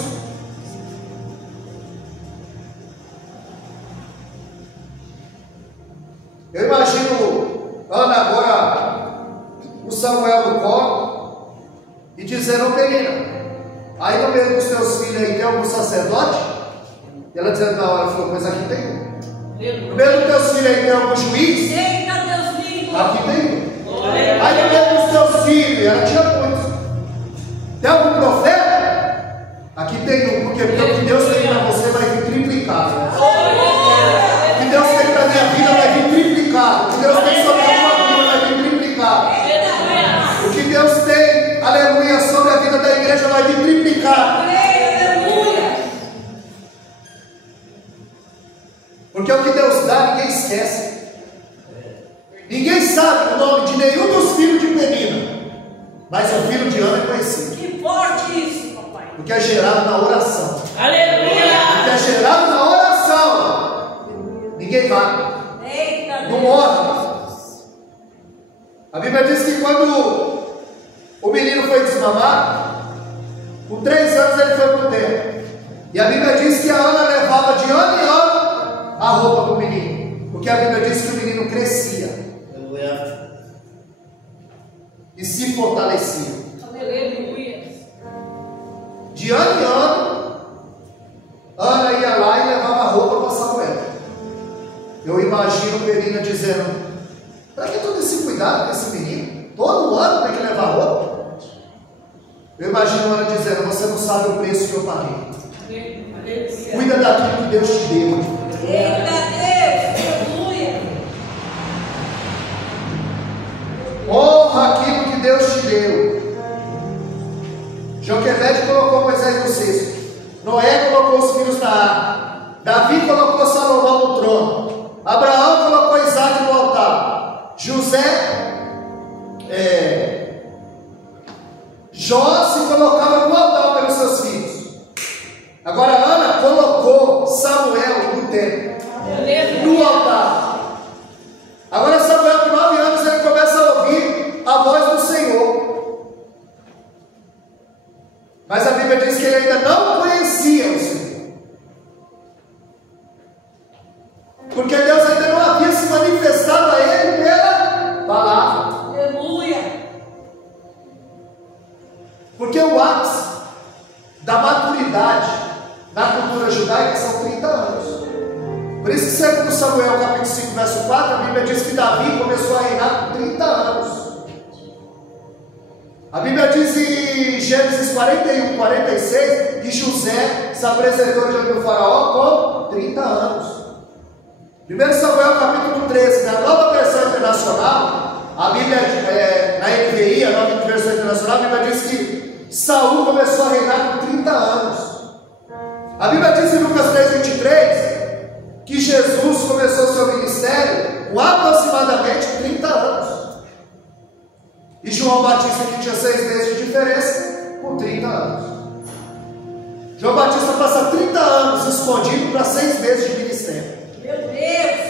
Eu imagino Ana agora, o Samuel no colo, e dizendo: ô Penina, aí no meio dos teus filhos aí tem algum sacerdote? E ela dizendo: não. Ela falou: pois aqui tem um. No meio dos teus filhos aí tem algum juiz? Eita, Deus vivo. Aqui tem um. Glória a Aí no meio dos os teus filhos? E ela tinha muitos. Tem algum profeta? Aqui tem um, porque o que Deus tem para você vai vir triplicado. O que Deus tem para a minha vida vai vir triplicado. O que Deus tem sobre a tua vida vai vir triplicado. O que Deus tem, aleluia, sobre a vida da igreja vai vir triplicado. Porque o que Deus dá, ninguém esquece. Ninguém sabe o nome de nenhum dos filhos de Penina, mas o filho de Ana é conhecido. Que forte isso, papai. Porque é gerado na oração. Aleluia. Porque é gerado na oração. Ninguém vai. Eita, Não morre. A Bíblia diz que quando o menino foi desmamado, com 3 anos ele foi para o templo. E a Bíblia diz que a Ana levava de ano em ano a roupa do menino. Porque a Bíblia diz que o menino crescia e se fortalecia. aleluia. De ano em ano, Ana ia lá e levava a roupa para Samuel. Eu imagino Penina dizendo: para que todo esse cuidado com esse menino? Todo ano tem que levar roupa? Eu imagino Ana dizendo: você não sabe o preço que eu paguei. Aleluia. Cuida daquilo que Deus te deu. Eita Deus, aleluia. Honra aquilo que Deus te deu. Joquebede colocou Moisés no cesto. Noé colocou os filhos na arca. Davi colocou Salomão no trono. Abraão colocou Isaac no altar. Jó se colocava no altar pelos seus filhos. Agora Ana colocou Samuel no templo, no altar. Agora Samuel, com 9 anos, ele começa a ouvir a voz do Senhor. Mas a Bíblia diz que ele ainda não conhecia o Senhor. Porque Deus ainda não havia se manifestado a ele pela palavra. Aleluia. Porque o ápice da maturidade na cultura judaica são 30 anos. Por isso que segundo Samuel capítulo 5, verso 4, a Bíblia diz que Davi começou a reinar com 30 anos. A Bíblia diz em Gênesis 41, 46, que José se apresentou diante do faraó com 30 anos. 1 Samuel capítulo 13, na nova versão internacional, a Bíblia, na NVI, a nova versão internacional, a Bíblia diz que Saul começou a reinar com 30 anos. A Bíblia diz em Lucas 3:23 que Jesus começou seu ministério com aproximadamente 30 anos. E João Batista, que tinha 6 meses de diferença, com 30 anos. João Batista passa 30 anos escondido para 6 meses de ministério. Meu Deus.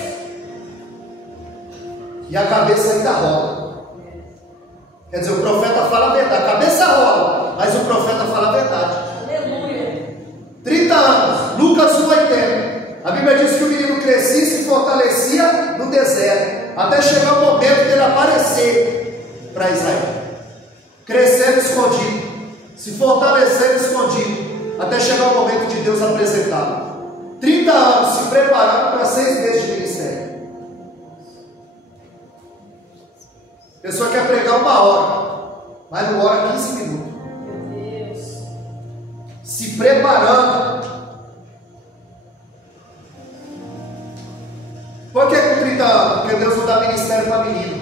E a cabeça ainda rola. Quer dizer, o profeta fala a verdade. A cabeça rola, mas o profeta fala a verdade. Aleluia. 30 anos, Lucas 1:80. A Bíblia diz que o menino crescia e se fortalecia no deserto, até chegar o momento dele aparecer para Israel. Crescendo escondido, se fortalecendo escondido, até chegar o momento de Deus apresentá-lo. 30 anos se preparando para 6 meses de ministério. A pessoa quer pregar 1 hora, mas não ora 15 minutos. Meu Deus. Se preparando. Por que com 30 anos? Porque Deus não dá ministério para menino.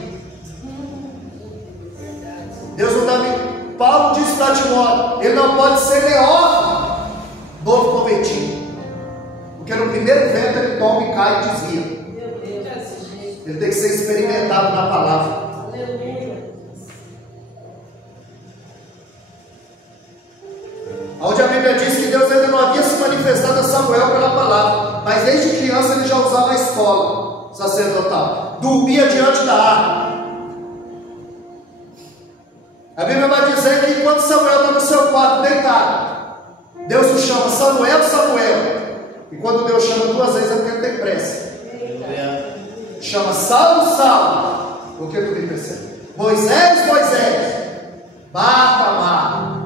Deus não dá ministério. Paulo disse para Timóteo: ele não pode ser neófito, novo convertido. Porque no primeiro vento ele toma e cai e desvia. Meu Deus. Ele tem que ser experimentado na palavra. Aleluia. Onde a Bíblia diz que Deus ainda não havia se manifestado a Samuel pela palavra, mas desde criança ele já usava a escola sacerdotal, dormia diante da arca. A Bíblia vai dizer que enquanto Samuel está no seu quarto deitado, Deus o chama: Samuel, Samuel. E quando Deus chama 2 vezes é porque ele tem pressa. Chama: Saulo, Saulo. Por que tu me percebe? Moisés, Moisés. Marta, Marta.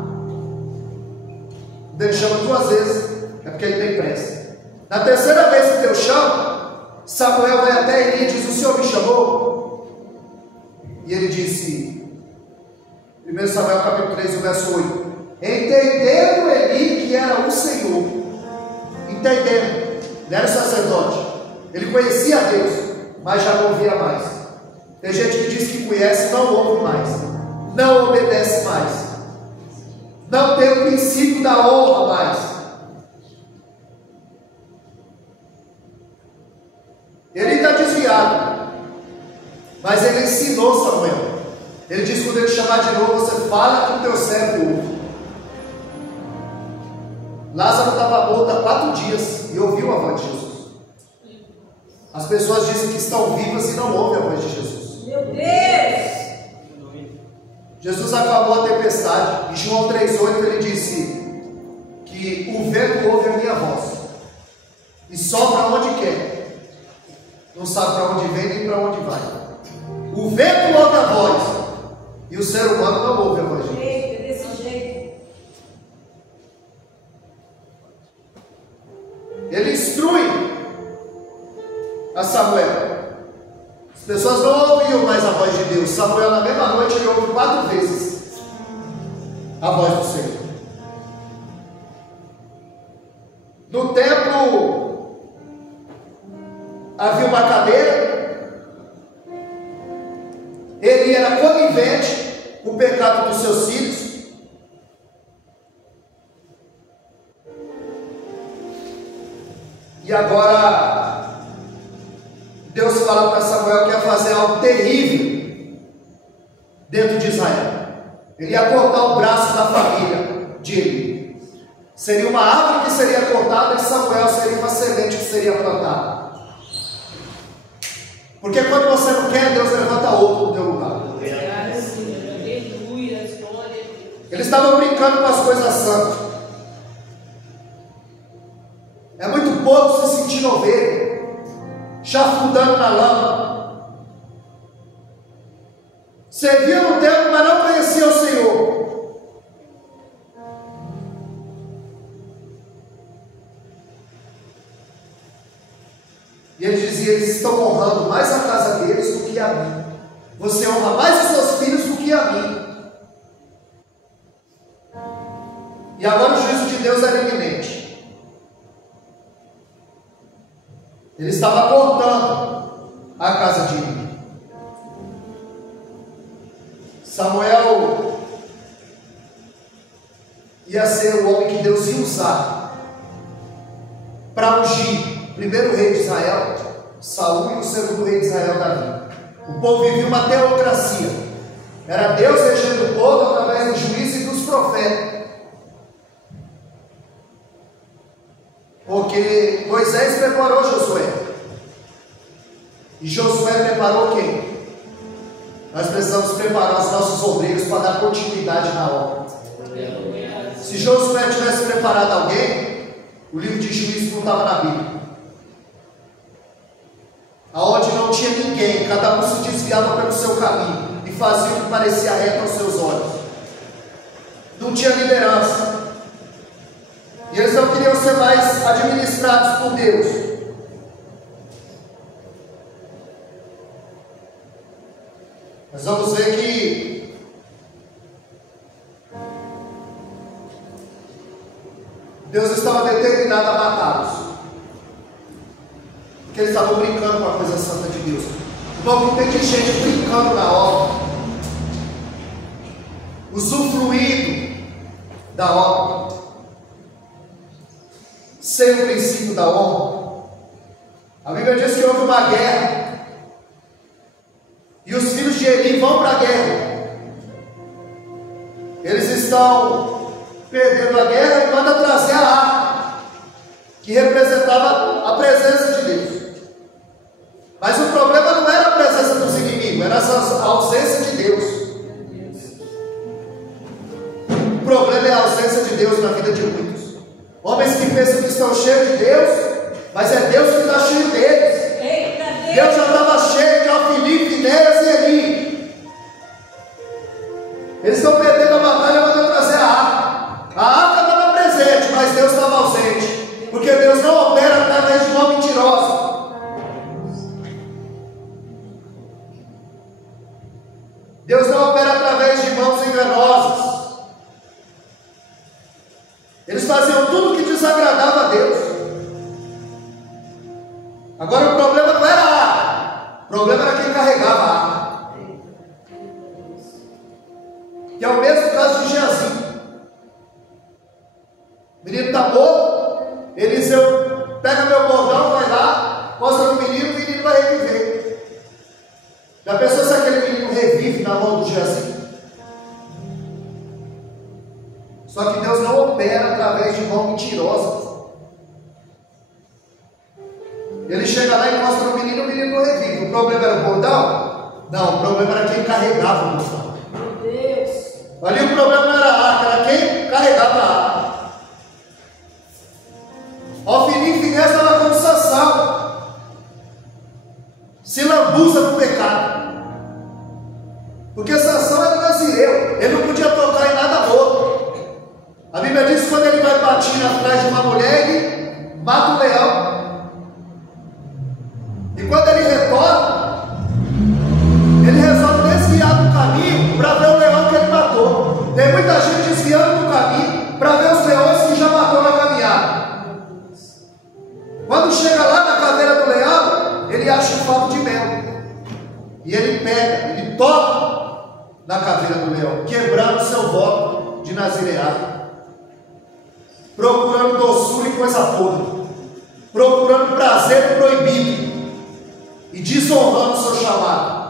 Deus chama 2 vezes, é porque ele tem pressa. Na 3ª vez que Deus chama, Samuel vai até ele e diz: o Senhor me chamou? E ele disse: 1 Samuel capítulo 3, verso 8. Entendendo Eli que era o Senhor, entendendo, ele era o sacerdote, ele conhecia a Deus, mas já não ouvia mais. Tem gente que diz que conhece, não ouve mais, não obedece mais, não tem o princípio da honra mais. Ele está desviado, mas ele ensinou Samuel. Ele disse: quando ele chamar de novo, você fala que o teu servo ouve. Lázaro estava morto há 4 dias e ouviu a voz de Jesus. As pessoas dizem que estão vivas e não ouvem a voz de Jesus. Meu Deus! Jesus acalmou a tempestade. Em João 3,8 ele disse que o vento ouve a minha voz e sopra onde quer, não sabe para onde vem nem para onde vai. O vento ouve a voz e o ser humano não ouve a voz de Deus. É desse jeito. Ele instrui a Samuel. As pessoas não ouviam mais a voz de Deus. Samuel, na mesma noite, ele ouve 4 vezes a voz do Senhor. No templo havia uma cadeira. Ele era conivente com o pecado dos seus filhos. E agora Deus fala para Samuel que ia fazer algo terrível dentro de Israel. Ele ia cortar o braço da família de Eli. Seria uma árvore que seria cortada e Samuel seria uma semente que seria plantada. Porque quando você não quer, Deus levanta outro no teu lugar. Eles estavam brincando com as coisas santas. É muito pouco se sentindo ovelha, chafurdando na lama. Servia no templo, mas não conhecia o Senhor. E ele dizia: eles estão honrando mais a casa deles do que a mim. Você honra mais os seus filhos do que a mim. E agora o juízo de Deus era iminente. Ele estava cortando a casa de Eli. Samuel ia ser o homem que Deus ia usar para ungir o primeiro rei de Israel, Saul, e o segundo rei de Israel, Davi. O povo vivia uma teocracia. Era Deus regendo o povo através do juízo e dos profetas. Porque Moisés preparou Josué. E Josué preparou quem? Nós precisamos preparar os nossos obreiros para dar continuidade na obra. Se Josué tivesse preparado alguém, o livro de Juízes não estava na Bíblia. Aonde não tinha ninguém, cada um se desviava pelo seu caminho e fazia o que parecia reto aos seus olhos. Não tinha liderança. E eles não queriam ser mais administrados por Deus. Nós vamos ver que Deus estava determinado a matá-los, porque eles estavam brincando com a coisa santa de Deus. Logo tem de gente brincando na obra, usufruindo da obra, sem o princípio da honra. A Bíblia diz que houve uma guerra e os filhos de Eli vão para a guerra. Eles estão perdendo a guerra e mandam trazer a arca, que representava a presença de Deus. Mas o problema não era a presença dos inimigos, era a ausência de Deus. O problema é a ausência de Deus na vida de muitos. Homens que pensam que estão cheios de Deus, mas é Deus que está cheio deles. Deus já estava cheio de Ofni, Finéias e Eli. Eles estão perdendo a batalha, mandando trazer a arca. A arca estava presente, mas Deus estava ausente, porque Deus não opera através de uma mentirosa. Deus não opera através de mãos enganosas. Já pensou se aquele menino revive na mão do Geazi? Só que Deus não opera através de mão mentirosa. Ele chega lá e mostra o menino não revive. O problema era o bordão? Não, o problema era quem carregava o bordão. Meu Deus. Ali o problema não era a arca, era quem carregava a arca. Ofni e Finéias estava como Sansão, se lambuza com o pecado. Porque Sansão era nazireu, ele não podia tocar em nada morto. A Bíblia diz que quando ele vai batir atrás de uma mulher, ele mata o leão. E quando ele retorna, ele resolve desviar do caminho para ver o leão que ele matou. Tem muita gente desviando do caminho para ver os leões que já matou na caminhada. Quando chega lá na caveira do leão, ele acha um favo de mel. E ele pega, ele toca na caveira do leão, quebrando seu voto de nazireado. Procurando doçura e coisa podre. Procurando prazer proibido. E desonrando o seu chamado.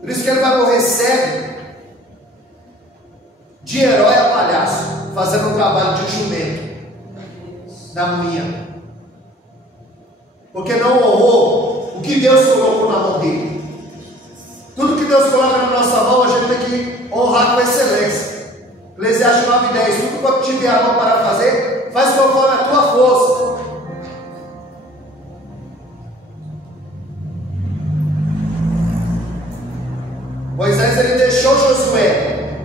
Por isso que ele vai morrer cego, de herói a palhaço, fazendo um trabalho de jumento na moinha, porque não honrou o que Deus colocou na mão dele. Tudo que Deus coloca na nossa mão, a gente tem que honrar com excelência. Eclesiastes 9:10, tudo quanto tiver a mão para fazer, faz conforme a tua força. Moisés, ele deixou Josué,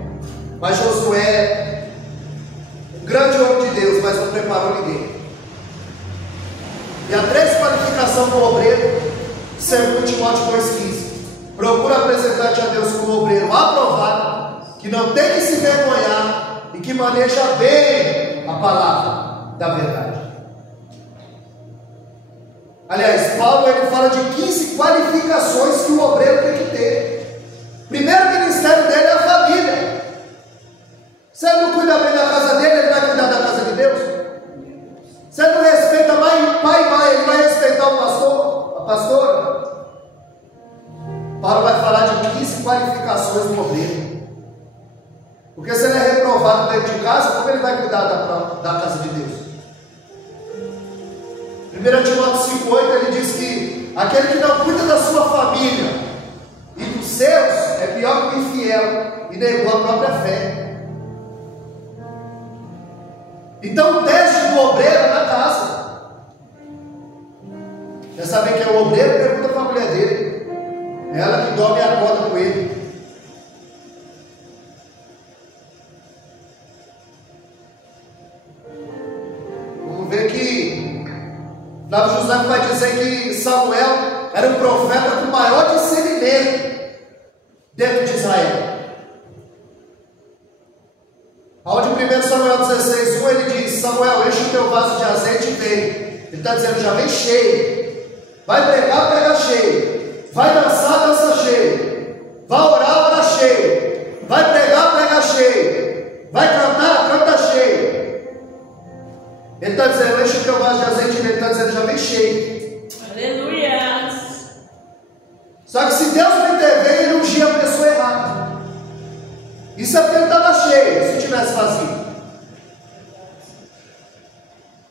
mas Josué, um grande homem de Deus, mas não preparou ninguém. E a desqualificação do obreiro, segundo Timóteo 2,15, procura apresentar-te a Deus como obreiro aprovado, que não tem que se vergonhar e que maneja bem a palavra da verdade. Aliás, Paulo, ele fala de 15 qualificações que o obreiro tem que ter. Primeiro ministério dele é a família. Se ele não cuida bem da casa dele, ele vai cuidar da casa de Deus? Se ele não respeita pai e mãe, ele vai respeitar o pastor, a pastora? Paulo vai falar de 15 qualificações do obreiro. Porque se ele é reprovado dentro de casa, como ele vai cuidar da casa de Deus? 1 Timóteo 5,8, ele diz que aquele que não cuida da sua família e dos seus é pior que o infiel e negou a própria fé. Então o teste do obreiro é na casa. Quer saber quem é o obreiro? Pergunta para a mulher dele. É ela que dorme e acorda com ele. Vamos ver que Flávio José vai dizer que Samuel era um profeta com maior discernimento dentro de Israel. Onde 1 Samuel 16:1 ele diz: Samuel, enche o teu vaso de azeite e vem. Ele está dizendo, já vem cheio. Vai pregar, prega cheio. Vai dançar, dança cheio. Vai orar, ora cheio. Vai pregar, prega cheio. Vai cantar, canta cheio. Ele está dizendo, enche o teu vaso de azeite e vem. Ele está dizendo, já vem cheio. Aleluia. Só que se Deus me intervém, ele ungia a pessoa errada. Isso é porque ele estava cheio, se tivesse vazio.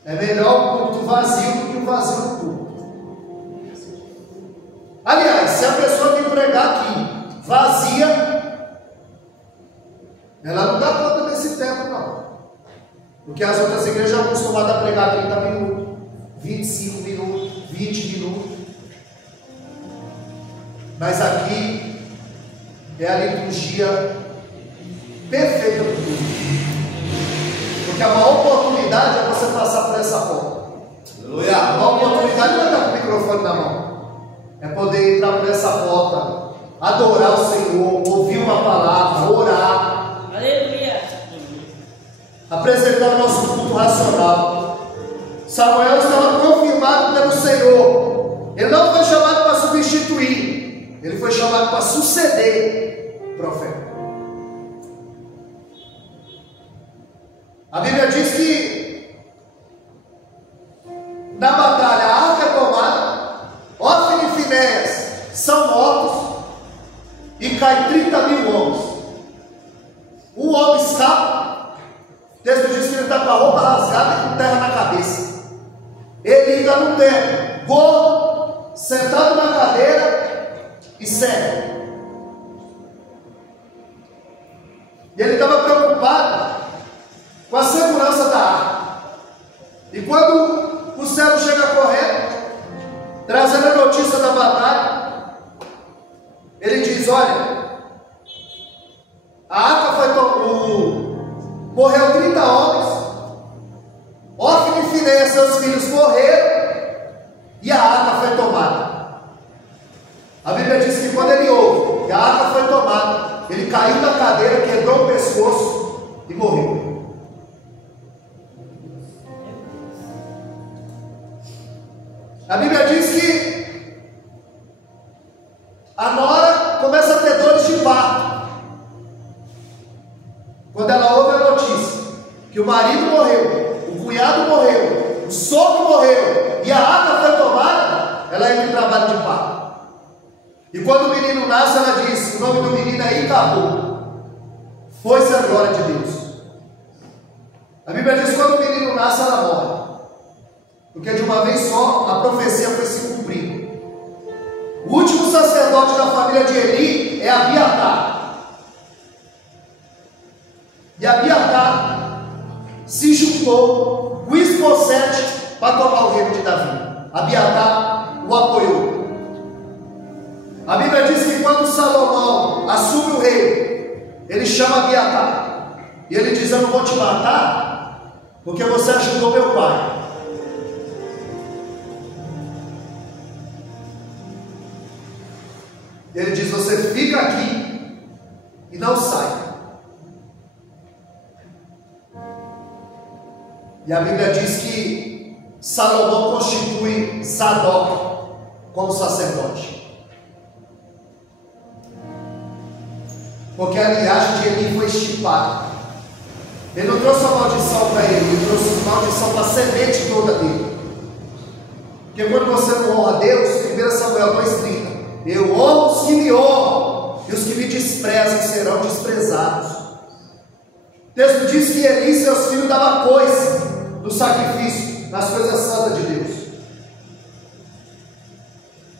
É melhor o culto vazio do que o vazio do culto. Aliás, se a pessoa vir pregar aqui vazia, ela não dá conta desse tempo, não. Porque as outras igrejas estão acostumadas a pregar 30 minutos, 25 minutos, 20 minutos. Mas aqui é a liturgia perfeita do culto. Porque a maior oportunidade é você passar por essa porta. Aleluia. A maior oportunidade não é estar com o microfone na mão. É poder entrar por essa porta, adorar o Senhor, ouvir uma palavra, orar. Aleluia. Apresentar o nosso culto racional. Samuel estava confirmado pelo Senhor. Ele não foi chamado para substituir. Ele foi chamado para suceder o profeta. A Bíblia diz que na batalha a arca é tomada, cai 30.000 homens. Um homem escapa. O texto diz que ele está com a roupa rasgada e com terra na cabeça. Ele ainda não tem gordo, sentado na cadeira e cego. E ele estava preocupado com a segurança da arca. E quando o servo chega correndo, trazendo a notícia da batalha, ele diz: olha, a arca morreu 30 homens, Hófni e Finéias, seus filhos, morreram, e a arca foi tomada. A Bíblia diz que quando ele ouve que a arca foi tomada, ele caiu da cadeira, quebrou o pescoço e morreu. A Bíblia diz que a nora começa a ter dores de parto. Quando ela ouve a notícia que o marido morreu, o cunhado morreu, o sogro morreu e a arca foi tomada, ela entra em trabalho de parto. E quando o menino nasce, ela diz: o nome do menino é Icabô. Foi-se a glória de Deus. A Bíblia diz que quando o menino nasce, ela morre. Porque de uma vez só a profecia foi se cumprindo. O último sacerdote da família de Eli é Abiatar. E Abiatar se juntou com Isbosete para tomar o reino de Davi. Abiatar o apoiou. A Bíblia diz que quando Salomão assume o reino, ele chama Abiatar. E ele diz: eu não vou te matar, porque você ajudou meu pai. Ele diz: você fica aqui e não sai. E a Bíblia diz que Salomão constitui Zadok como sacerdote. Porque a linhagem de Eli foi estipada. Ele não trouxe a maldição para ele trouxe a maldição para a semente toda dele. Porque quando você não honra Deus, 1 Samuel 2,30, eu honro os que me honram, e os que me desprezam serão desprezados. O texto diz que Eli e seus filhos davam coice do sacrifício nas coisas santas de Deus.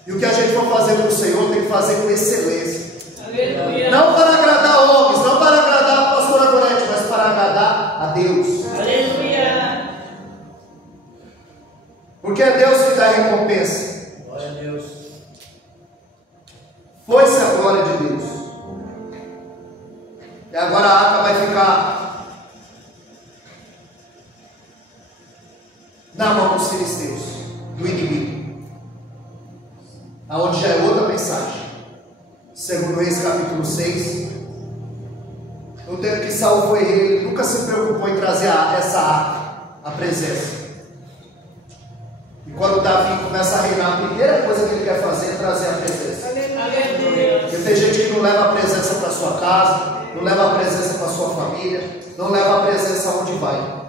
E o que a gente for fazer para o Senhor tem que fazer com excelência. Aleluia. Não para agradar homens, não para agradar a pastora Gorete, mas para agradar a Deus. Aleluia. Porque é Deus que dá a recompensa. Glória a Deus. Foi-se a glória de Deus. E agora a arca vai ficar na mão dos filisteus, do inimigo. Aonde já é outra mensagem. Segundo Reis capítulo 6. No tempo que Saul foi rei, ele nunca se preocupou em trazer essa arca, a presença. E quando Davi começa a reinar, a primeira coisa que ele quer fazer é trazer a presença. Porque tem gente que não leva a presença para sua casa, não leva a presença para sua família, não leva a presença aonde vai.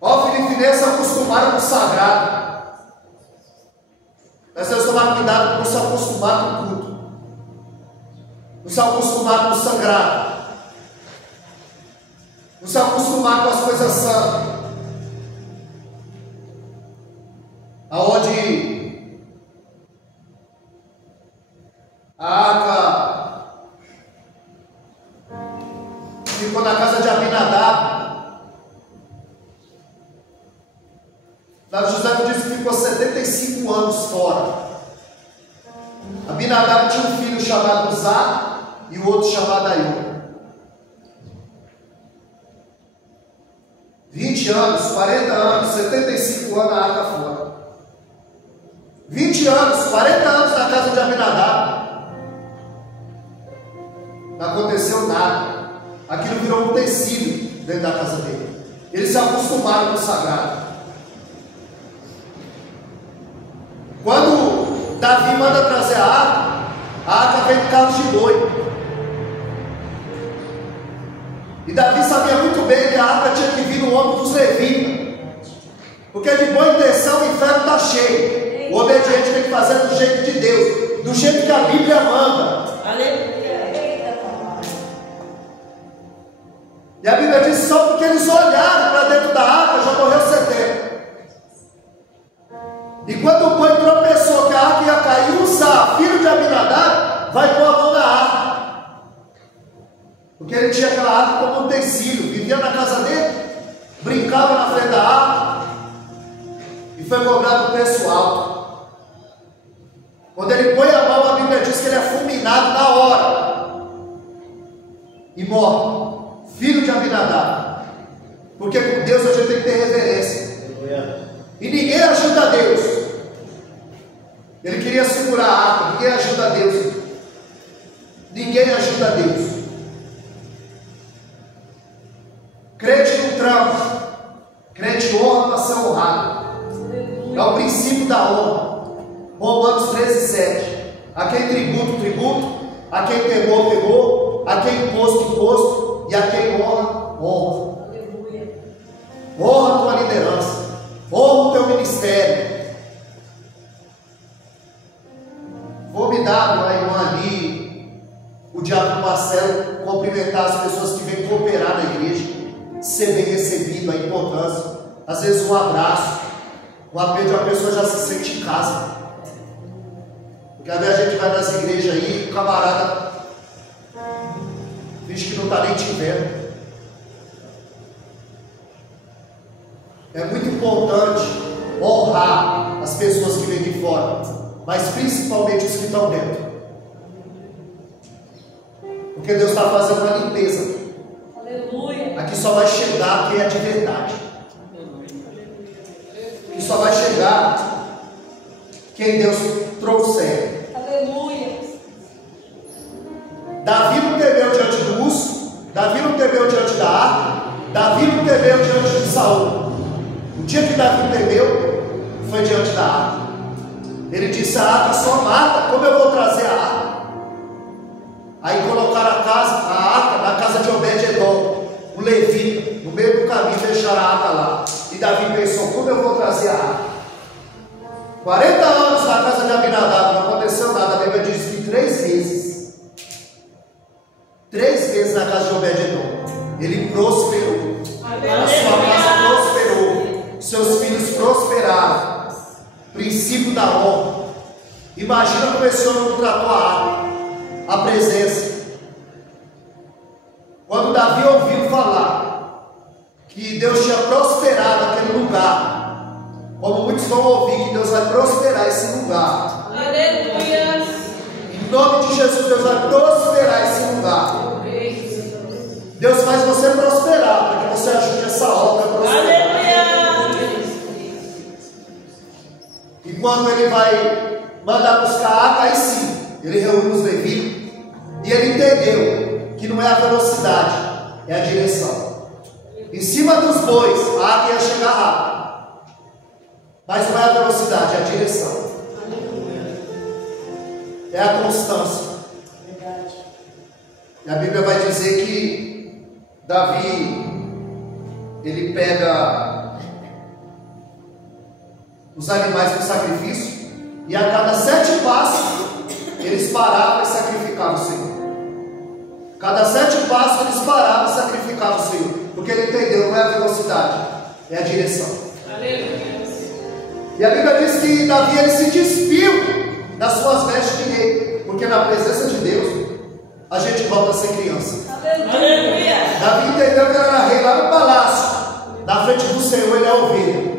Hófni e Finéias se acostumaram com o sagrado. Nós temos que tomar cuidado para não se acostumar com o culto, não se acostumar com o sagrado, não se acostumar com as coisas santas. Aonde a arca ficou na casa de Abinadab. José disse que ficou 75 anos fora. Abinadab tinha um filho chamado Zá e o outro chamado Aiô. 20 anos, 40 anos, 75 anos a arca fora. 20 anos, 40 anos na casa de Abinadab. Não aconteceu nada. Aquilo virou um tecido dentro da casa dele. Eles se acostumaram com o sagrado. Quando Davi manda trazer a arca vem de carros de boi. E Davi sabia muito bem que a arca tinha que vir no ombro dos levitas. Porque de boa intenção o inferno está cheio. O obediente tem que fazer do jeito de Deus, do jeito que a Bíblia manda. Aleluia. E a Bíblia diz: só porque eles olharam para dentro da arca já morreu 70. E quando o boi tropeçou que a arca ia cair, Uzá, filho de Aminadab, vai pôr a mão na arca. Porque ele tinha aquela arca como um utensílio, vivia na casa dele, brincava na frente da arca, e foi cobrado um preço alto. Quando ele põe a mão, a Bíblia diz que ele é fulminado na hora e morre. Filho de Aminadab. Porque com Deus a gente tem que ter reverência. E ninguém ajuda a Deus. Ele queria segurar a arca. Ninguém ajuda a Deus. Ninguém ajuda a Deus. Crente não trampa. Crente honra para ser honrado. É o princípio da honra. Romanos 13:7. A quem tributo, tributo. A quem temor, temor. A quem imposto, imposto. E a quem honra, honra. Honra a tua liderança. Honra o teu ministério. Formidável a irmã ali, o diácono Marcelo, cumprimentar as pessoas que vêm cooperar na igreja, ser bem recebido, a importância. Às vezes um abraço, um apelo, a pessoa já se sente em casa. Porque às vezes a gente vai nas igrejas aí, o camarada diz que não está nem te vendo. É muito importante honrar as pessoas que vêm de fora, mas principalmente os que estão dentro. Porque Deus está fazendo uma limpeza. Aleluia. Aqui só vai chegar quem é de verdade. Aqui só vai chegar quem Deus trouxer. Aleluia. Davi não temeu diante do urso, Davi não temeu diante da arca, Davi não temeu diante de Saul. O dia que Davi temeu foi diante da arca. Ele disse: a arca só mata, como eu vou trazer a arca? Aí colocaram a arca na casa de Obed-Edom, o levita, no meio do caminho deixaram a arca lá. E Davi pensou: como eu vou trazer a arca? 40 anos na casa de Aminadab, não aconteceu nada. A Bíblia diz que 3 vezes na casa de Obed-Edom ele prosperou. A sua casa prosperou, seus filhos prosperaram. Princípio da honra. Imagina como esse homem tratou a arca, a presença. Quando Davi ouviu falar que Deus tinha prosperado aquele lugar, como muitos vão ouvir que Deus vai prosperar esse lugar. Aleluia. Em nome de Jesus, Deus vai prosperar esse lugar. Deus faz você prosperar, para que você ajude essa obra a prosperar. Aleluia. E quando ele vai mandar buscar a arca, aí sim, ele reúne os levitas, e ele entendeu que não é a velocidade, é a direção. Em cima dos bois, a arca ia chegar rápido, mas não é a velocidade, é a direção. É a constância. E a Bíblia vai dizer que Davi, ele pega os animais para o sacrifício, e a cada 7 passos eles paravam e sacrificavam o Senhor. Cada 7 passos eles paravam e sacrificavam o Senhor, porque ele entendeu, não é a velocidade, é a direção. Aleluia. E a Bíblia diz que Davi, ele se despiu das suas vestes de rei, porque na presença de Deus a gente volta a ser criança. Aleluia. Davi entendeu que ele era rei lá no palácio, na frente do Senhor ele é ovelha.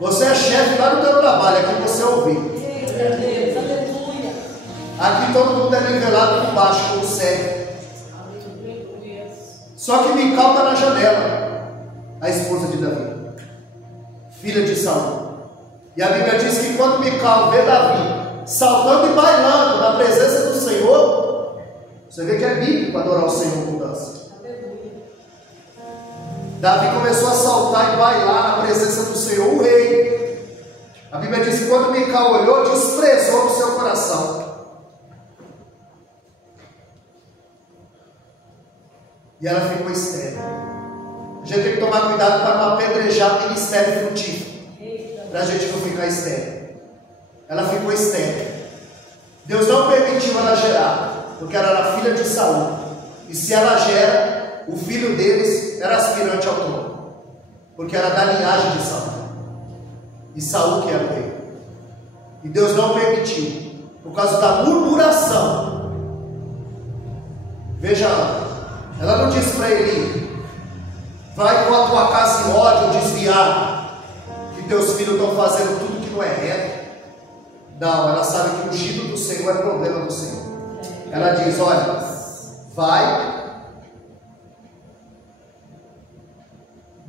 Você é chefe lá no teu trabalho, aqui você é ovelha. Aqui todo mundo é nivelado por baixo, como servo. Só que Mical está na janela, a esposa de Davi, filha de Saul. E a Bíblia diz que quando Mical vê Davi saltando e bailando na presença do Senhor, você vê que é bíblico adorar o Senhor com dança. Davi começou a saltar e bailar na presença do Senhor, o rei. A Bíblia diz que quando Mical olhou, desprezou no seu coração. E ela ficou estéril. A gente tem que tomar cuidado para não apedrejar ministério frutífero, para a gente não ficar estéril. ela ficou estéril. Deus não permitiu ela gerar, porque ela era filha de Saul. E se ela gera, o filho deles era aspirante ao trono, porque era da linhagem de Saul. E Saul que era o rei. E Deus não permitiu, por causa da murmuração. Veja, ela não disse para ele: vai com a tua casa em ódio desviar, que teus filhos estão fazendo tudo que não é reto. Não, ela sabe que o ungido do Senhor é problema do Senhor. Ela diz: olha, vai,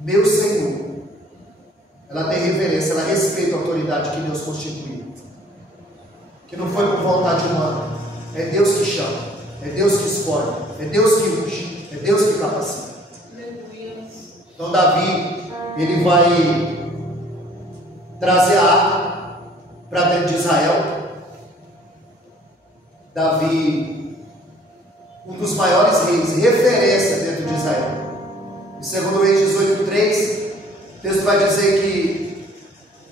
meu Senhor. Ela tem reverência, ela respeita a autoridade que Deus constituiu, que não foi por vontade humana. É Deus que chama, é Deus que escolhe, é Deus que unge, é Deus que capacita. Então Davi, ele vai trazer a arca para dentro de Israel. Davi, um dos maiores reis, referência dentro de Israel. Em 2 Reis 18:3, o texto vai dizer que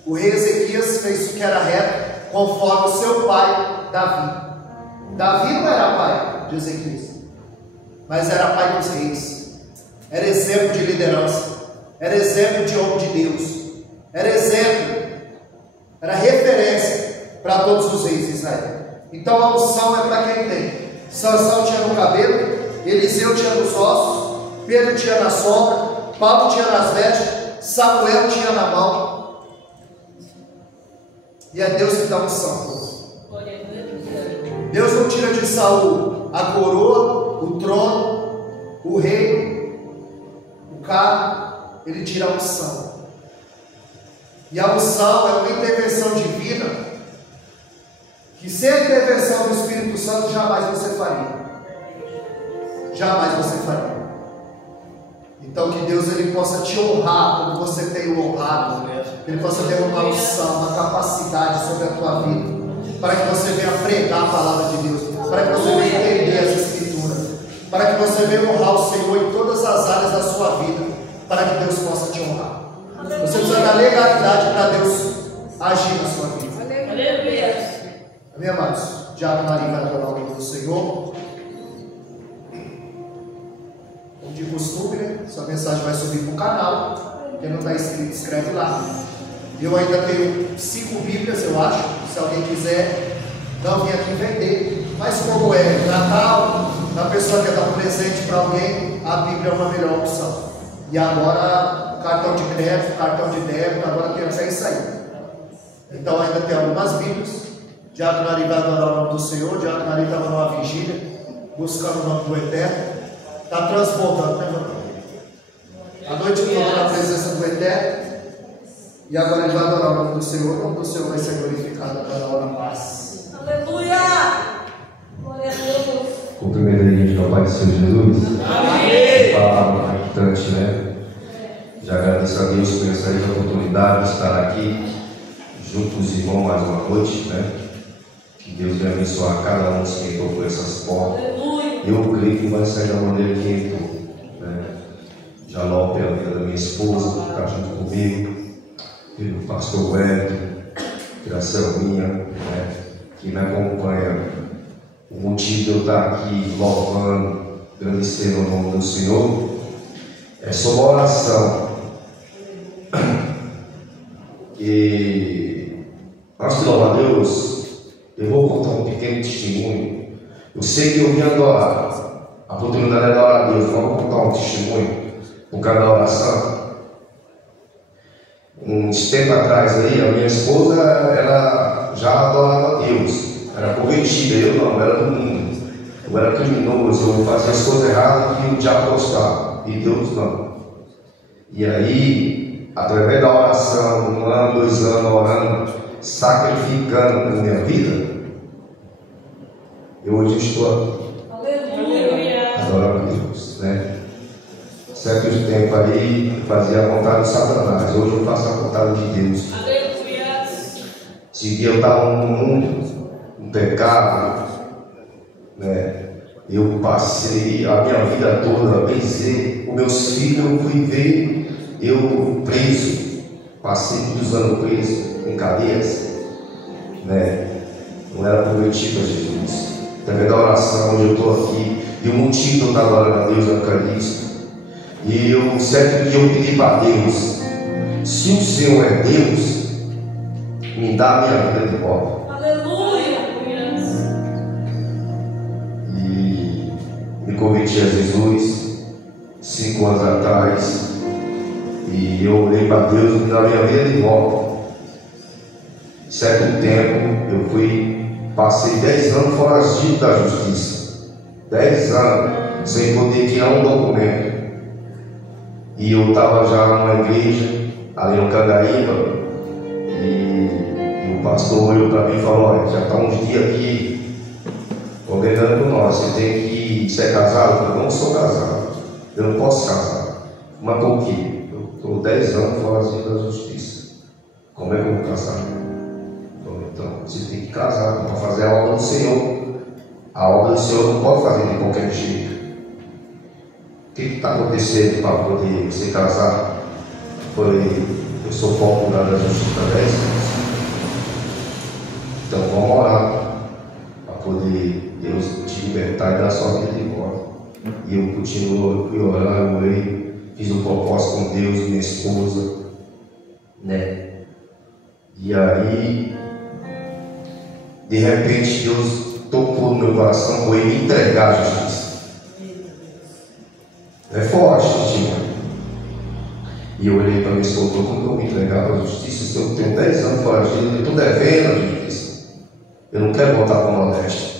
o rei Ezequias fez o que era reto, conforme o seu pai Davi. Davi não era pai de Ezequias, mas era pai dos reis. Era exemplo de liderança, era exemplo de homem de Deus, era exemplo, era referência para todos os reis de Israel. Então a unção é para quem tem. Sansão tinha no cabelo, Eliseu tinha nos ossos, Pedro tinha na sombra, Paulo tinha nas vestes, Samuel tinha na mão. E é Deus que dá unção. Deus não tira de Saul a coroa, o trono, o reino, o carro. Ele tira a unção. E a unção é uma intervenção divina, que sem a intervenção do Espírito Santo jamais você faria. Jamais você faria. Então que Deus ele possa te honrar como você tem o honrado. Que Ele possa ter uma unção, uma capacidade sobre a tua vida, para que você venha pregar a palavra de Deus, para que você venha entender as Escrituras, para que você venha honrar o Senhor em todas as áreas da sua vida, para que Deus possa te honrar. Você precisa dar legalidade para Deus agir na sua vida. Amém, amados? Diácono Maria vai adorar o nome do Senhor. Como de costume, né? Sua mensagem vai subir para o canal. Quem não está inscrito, escreve lá. Eu ainda tenho 5 Bíblias, eu acho. Se alguém quiser, não vim aqui vender. Mas como é Natal, a pessoa quer dar um presente para alguém, a Bíblia é uma melhor opção. E agora, cartão de crédito, cartão de débito, agora tem até isso aí. Então ainda tem algumas Bíblias. Diácono Ari vai adorar o nome do Senhor. Diácono Ari estava numa vigília, buscando o nome do Eterno. Está transbordando, né, meu irmão? A noite toda na presença do Eterno. E agora ele vai adorar o nome do Senhor. O nome do Senhor vai ser glorificado para a hora mais. Aleluia! Glória a Deus. Cumprimento a igreja ao Pai do Senhor Jesus. Amém. Palavra impactante, né? Já agradeço a Deus por essa oportunidade de estar aqui junto com os irmãos mais uma noite, né? Que Deus venha abençoar cada um que entrou por essas portas. Aleluia. Eu creio que vai sair da maneira que entrou, né? Já logo pela vida da minha esposa, que está junto comigo, pelo pastor Wellington, pela Selminha, né? Que me acompanha. O motivo de eu estar aqui louvando, agradecendo o nome do Senhor, é sobre a oração. E antes de louvar a Deus, eu vou contar um pequeno testemunho. Eu sei que eu vim adorar, a oportunidade é adorar a Deus, mas vou contar um testemunho por causa da oração. Uns tempo atrás aí, a minha esposa, ela já adorava a Deus. Era convertida, eu não, era do mundo. Eu era criminoso, eu fazia as coisas erradas que o diabo gostava, e Deus não. E aí, através da oração, 1 ano, 2 anos orando, sacrificando na minha vida, eu hoje estou Aleluia. adorando a Deus, né? Certo tempo aí, fazia a vontade de Satanás, hoje eu faço a vontade de Deus. Aleluia. Se eu estava no mundo, um pecado, né? Eu passei a minha vida toda, pensei, os meus filhos, eu fui ver, eu preso, passei muitos anos preso, em cadeias, né? Não era prometido a Jesus. Através da oração, hoje eu estou aqui, e o motivo eu estava orando a Deus na Eucarística. E eu, certo dia, eu pedi para Deus: se o Senhor é Deus, me dá a minha vida de volta. Aleluia! E me converti a Jesus 5 anos atrás. E eu orei para Deus me dar a minha vida de volta. Certo tempo, passei 10 anos foragido da justiça. 10 anos sem poder tirar um documento. E eu estava já numa igreja, ali no Cangaíba, e o pastor olhou para mim e falou: olha, já está uns dias aqui congregando com nós, você tem que ser casado? Eu falei: não sou casado, eu não posso casar. Mas por quê? Eu estou 10 anos foragido da justiça, como é que eu vou casar? Então, você tem que casar para fazer a obra do Senhor. A obra do Senhor não pode fazer de qualquer jeito. O que está acontecendo para poder você casar? Eu falei: eu sou popular da justiça 10 anos. Então vamos orar para poder Deus te libertar e dar sua vida de volta. E eu continuo, eu fui orar, eu orei, fiz um propósito com Deus, minha esposa, né? E aí, de repente, Deus tocou no meu coração por ele me entregar a justiça. É forte, tio. E eu olhei para minha esposa: como eu vou me entregar para a justiça? Se eu tenho 10 anos foragido, eu estou devendo a justiça. Eu não quero voltar para o Nordeste.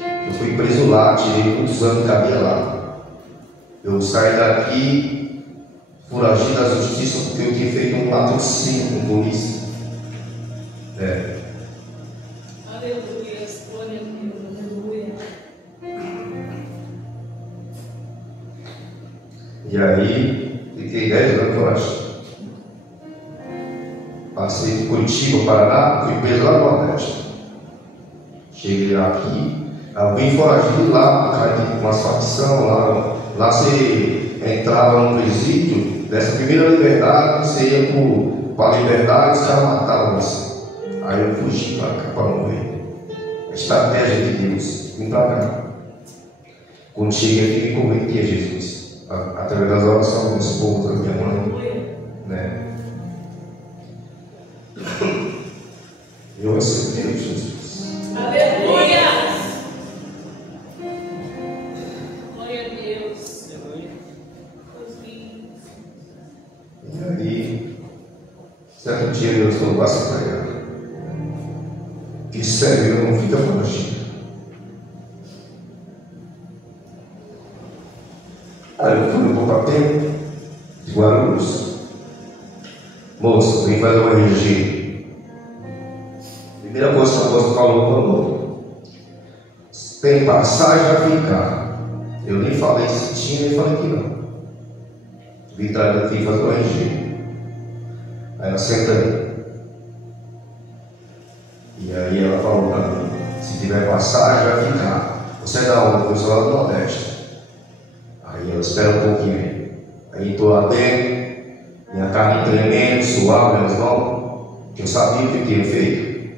Eu fui preso lá, tirei muitos anos que cabia lá. Eu saí daqui foragido da justiça porque eu tinha feito um latrocínio com polícia. Aleluia, glória a Deus, aleluia. E aí, fiquei 10 anos foragido. Passei de Curitiba, Paraná, fui preso lá no Nordeste. Cheguei aqui, eu vim foragido lá, por causa de uma facção lá. Lá você entrava no presídio, dessa primeira liberdade, você ia para a liberdade, os caras matavam você. Aí eu fugi para cá, para não morrer. A estratégia de Deus, vim para cá. Quando cheguei aqui, me converti a Jesus, através das orações do meu esposo, da minha mãe, né? Eu aceitei Jesus. Aleluia! Glória a Deus. E aí, certo dia Deus falou: vai se pregar. Que sério, não fica foragido. Aí eu fui no Papel de Guarulhos. Moço, vem fazer uma RG. Primeira coisa que o apóstolo falou: tem passagem a ficar. Eu nem falei se tinha, nem falei que não. Vim trazer aqui fazer uma RG. Aí ela senta aí. E aí ela falou para mim: se tiver passagem, vai ficar. Você é da onde? Eu sou lá do Nordeste. Aí ela: espera um pouquinho. Aí estou lá dentro, minha carne tremendo, suave, meus irmãos, que eu sabia o que eu tinha feito,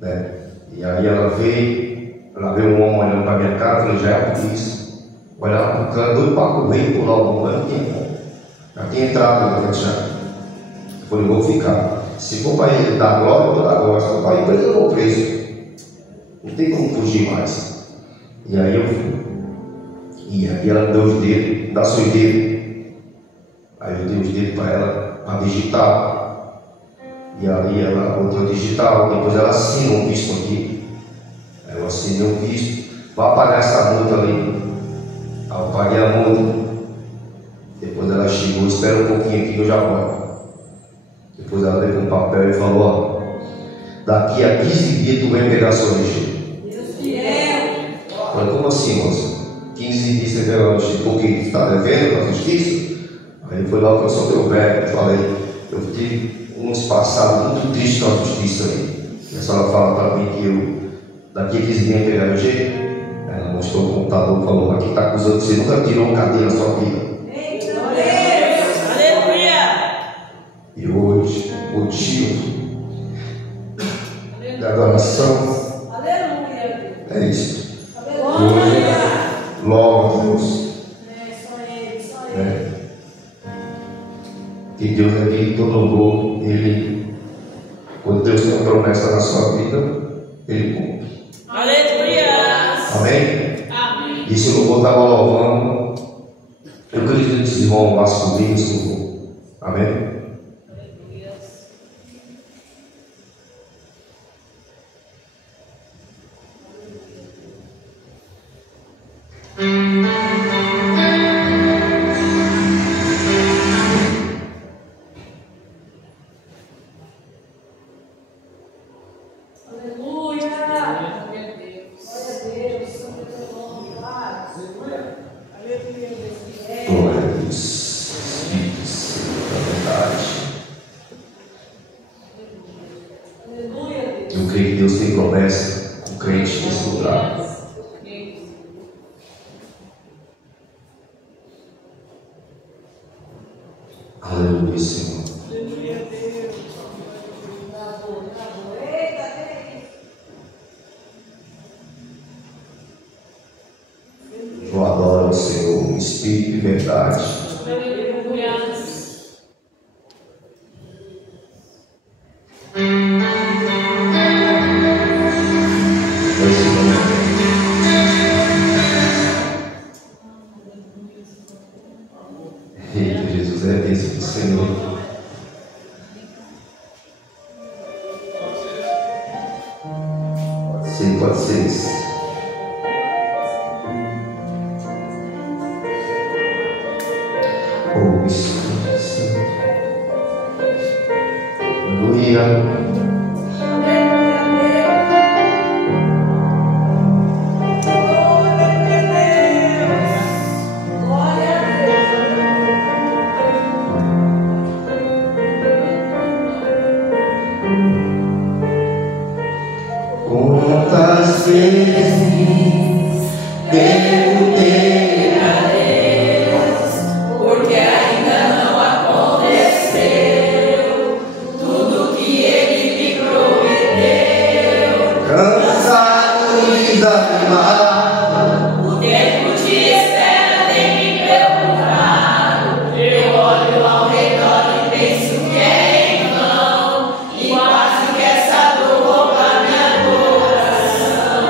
né? E aí ela veio um homem olhando para minha cara, eu falei: já é a polícia. Olhava para o canto, doido para correr, pular o mundo, não tinha como. Já tinha entrado no já. Eu falei: vou ficar. Se for para ele dar glória, eu vou dar glória. Se for para ir preso, eu vou preso. Não tem como fugir mais. E aí eu fui. E aí ela me deu os dedos, dá seus dedos. Aí eu dei os dedos para ela, para digitar. E aí ela botou digital, depois ela assinou um visto aqui. Aí eu assinei um visto, vai pagar essa multa ali. Aí eu paguei a multa. Depois ela chegou: espera um pouquinho aqui que eu já volto. Depois ela levou um papel e falou: ó, daqui a 15 dias tu vem pegar sua RG. Deus fiel. Eu falei: como assim, moça? 15 dias você veio a RG porque está devendo para a justiça? Aí foi lá que eu sou teu velho. Eu falei: eu tive uns passados muito tristes com a justiça aí. E a senhora fala para mim que eu daqui a 15 dias pegar a RG? Ela mostrou o computador e falou: aqui está acusando que você nunca tirou cadeia na sua vida. Aleluia! E hoje, motivo de adoração. Aleluia. É isso. Aleluia. Louva a Deus. Só Ele. Que Deus é que todo louvor, Ele, quando Deus tem uma promessa na sua vida, Ele cumpre. Aleluia. Amém? Amém. E se o louvor estava louvando, eu queria que esses irmãos louvassem comigo esse louvor. Amém? Eu creio que Deus tem promessa com o crente nesse lugar. Aleluia, Senhor. Eu adoro o Senhor, Espírito e verdade. Eita, Jesus, é a bênção do Senhor. Pode ser isso. Oh, Espírito Santo. Aleluia. Quantas vezes perguntei a Deus, porque ainda não aconteceu tudo que Ele me prometeu. Cansado e desanimado, o tempo de espera tem me preocupado. Eu olho ao redor e penso que é em vão, e quase que essa dor rouba minha coração.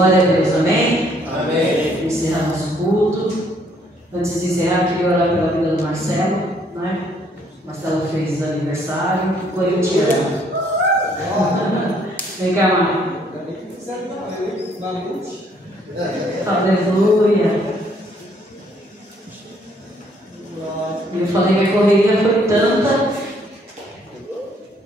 Glória a Deus, amém? Amém. Encerrar nosso culto. Antes de encerrar, queria orar pela vida do Marcelo, né? Marcelo fez aniversário. Foi o dia. Vem cá, Marcos. Aleluia. Eu falei que a correria foi tanta.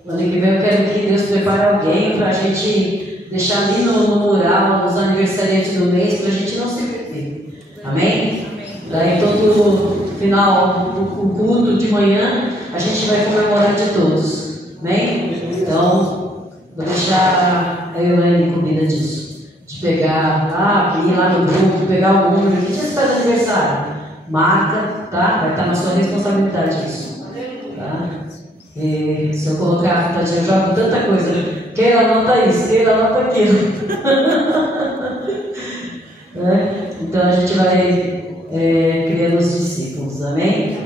Ano que vem eu quero que Deus prepare alguém para a gente deixar ali no mural os aniversariantes do mês, para a gente não se perder. Amém? Daí todo final do culto de manhã a gente vai comemorar de todos. Amém? Então, vou deixar a Elaine cuidar disso. De pegar, ir lá no grupo, pegar o número. Que dia você faz aniversário? Marca, tá? Vai estar na sua responsabilidade isso. Tá? E se eu colocar, tadinha, eu jogo tanta coisa. Queira anota isso, queira anota aquilo. Então a gente vai criando os discípulos, amém?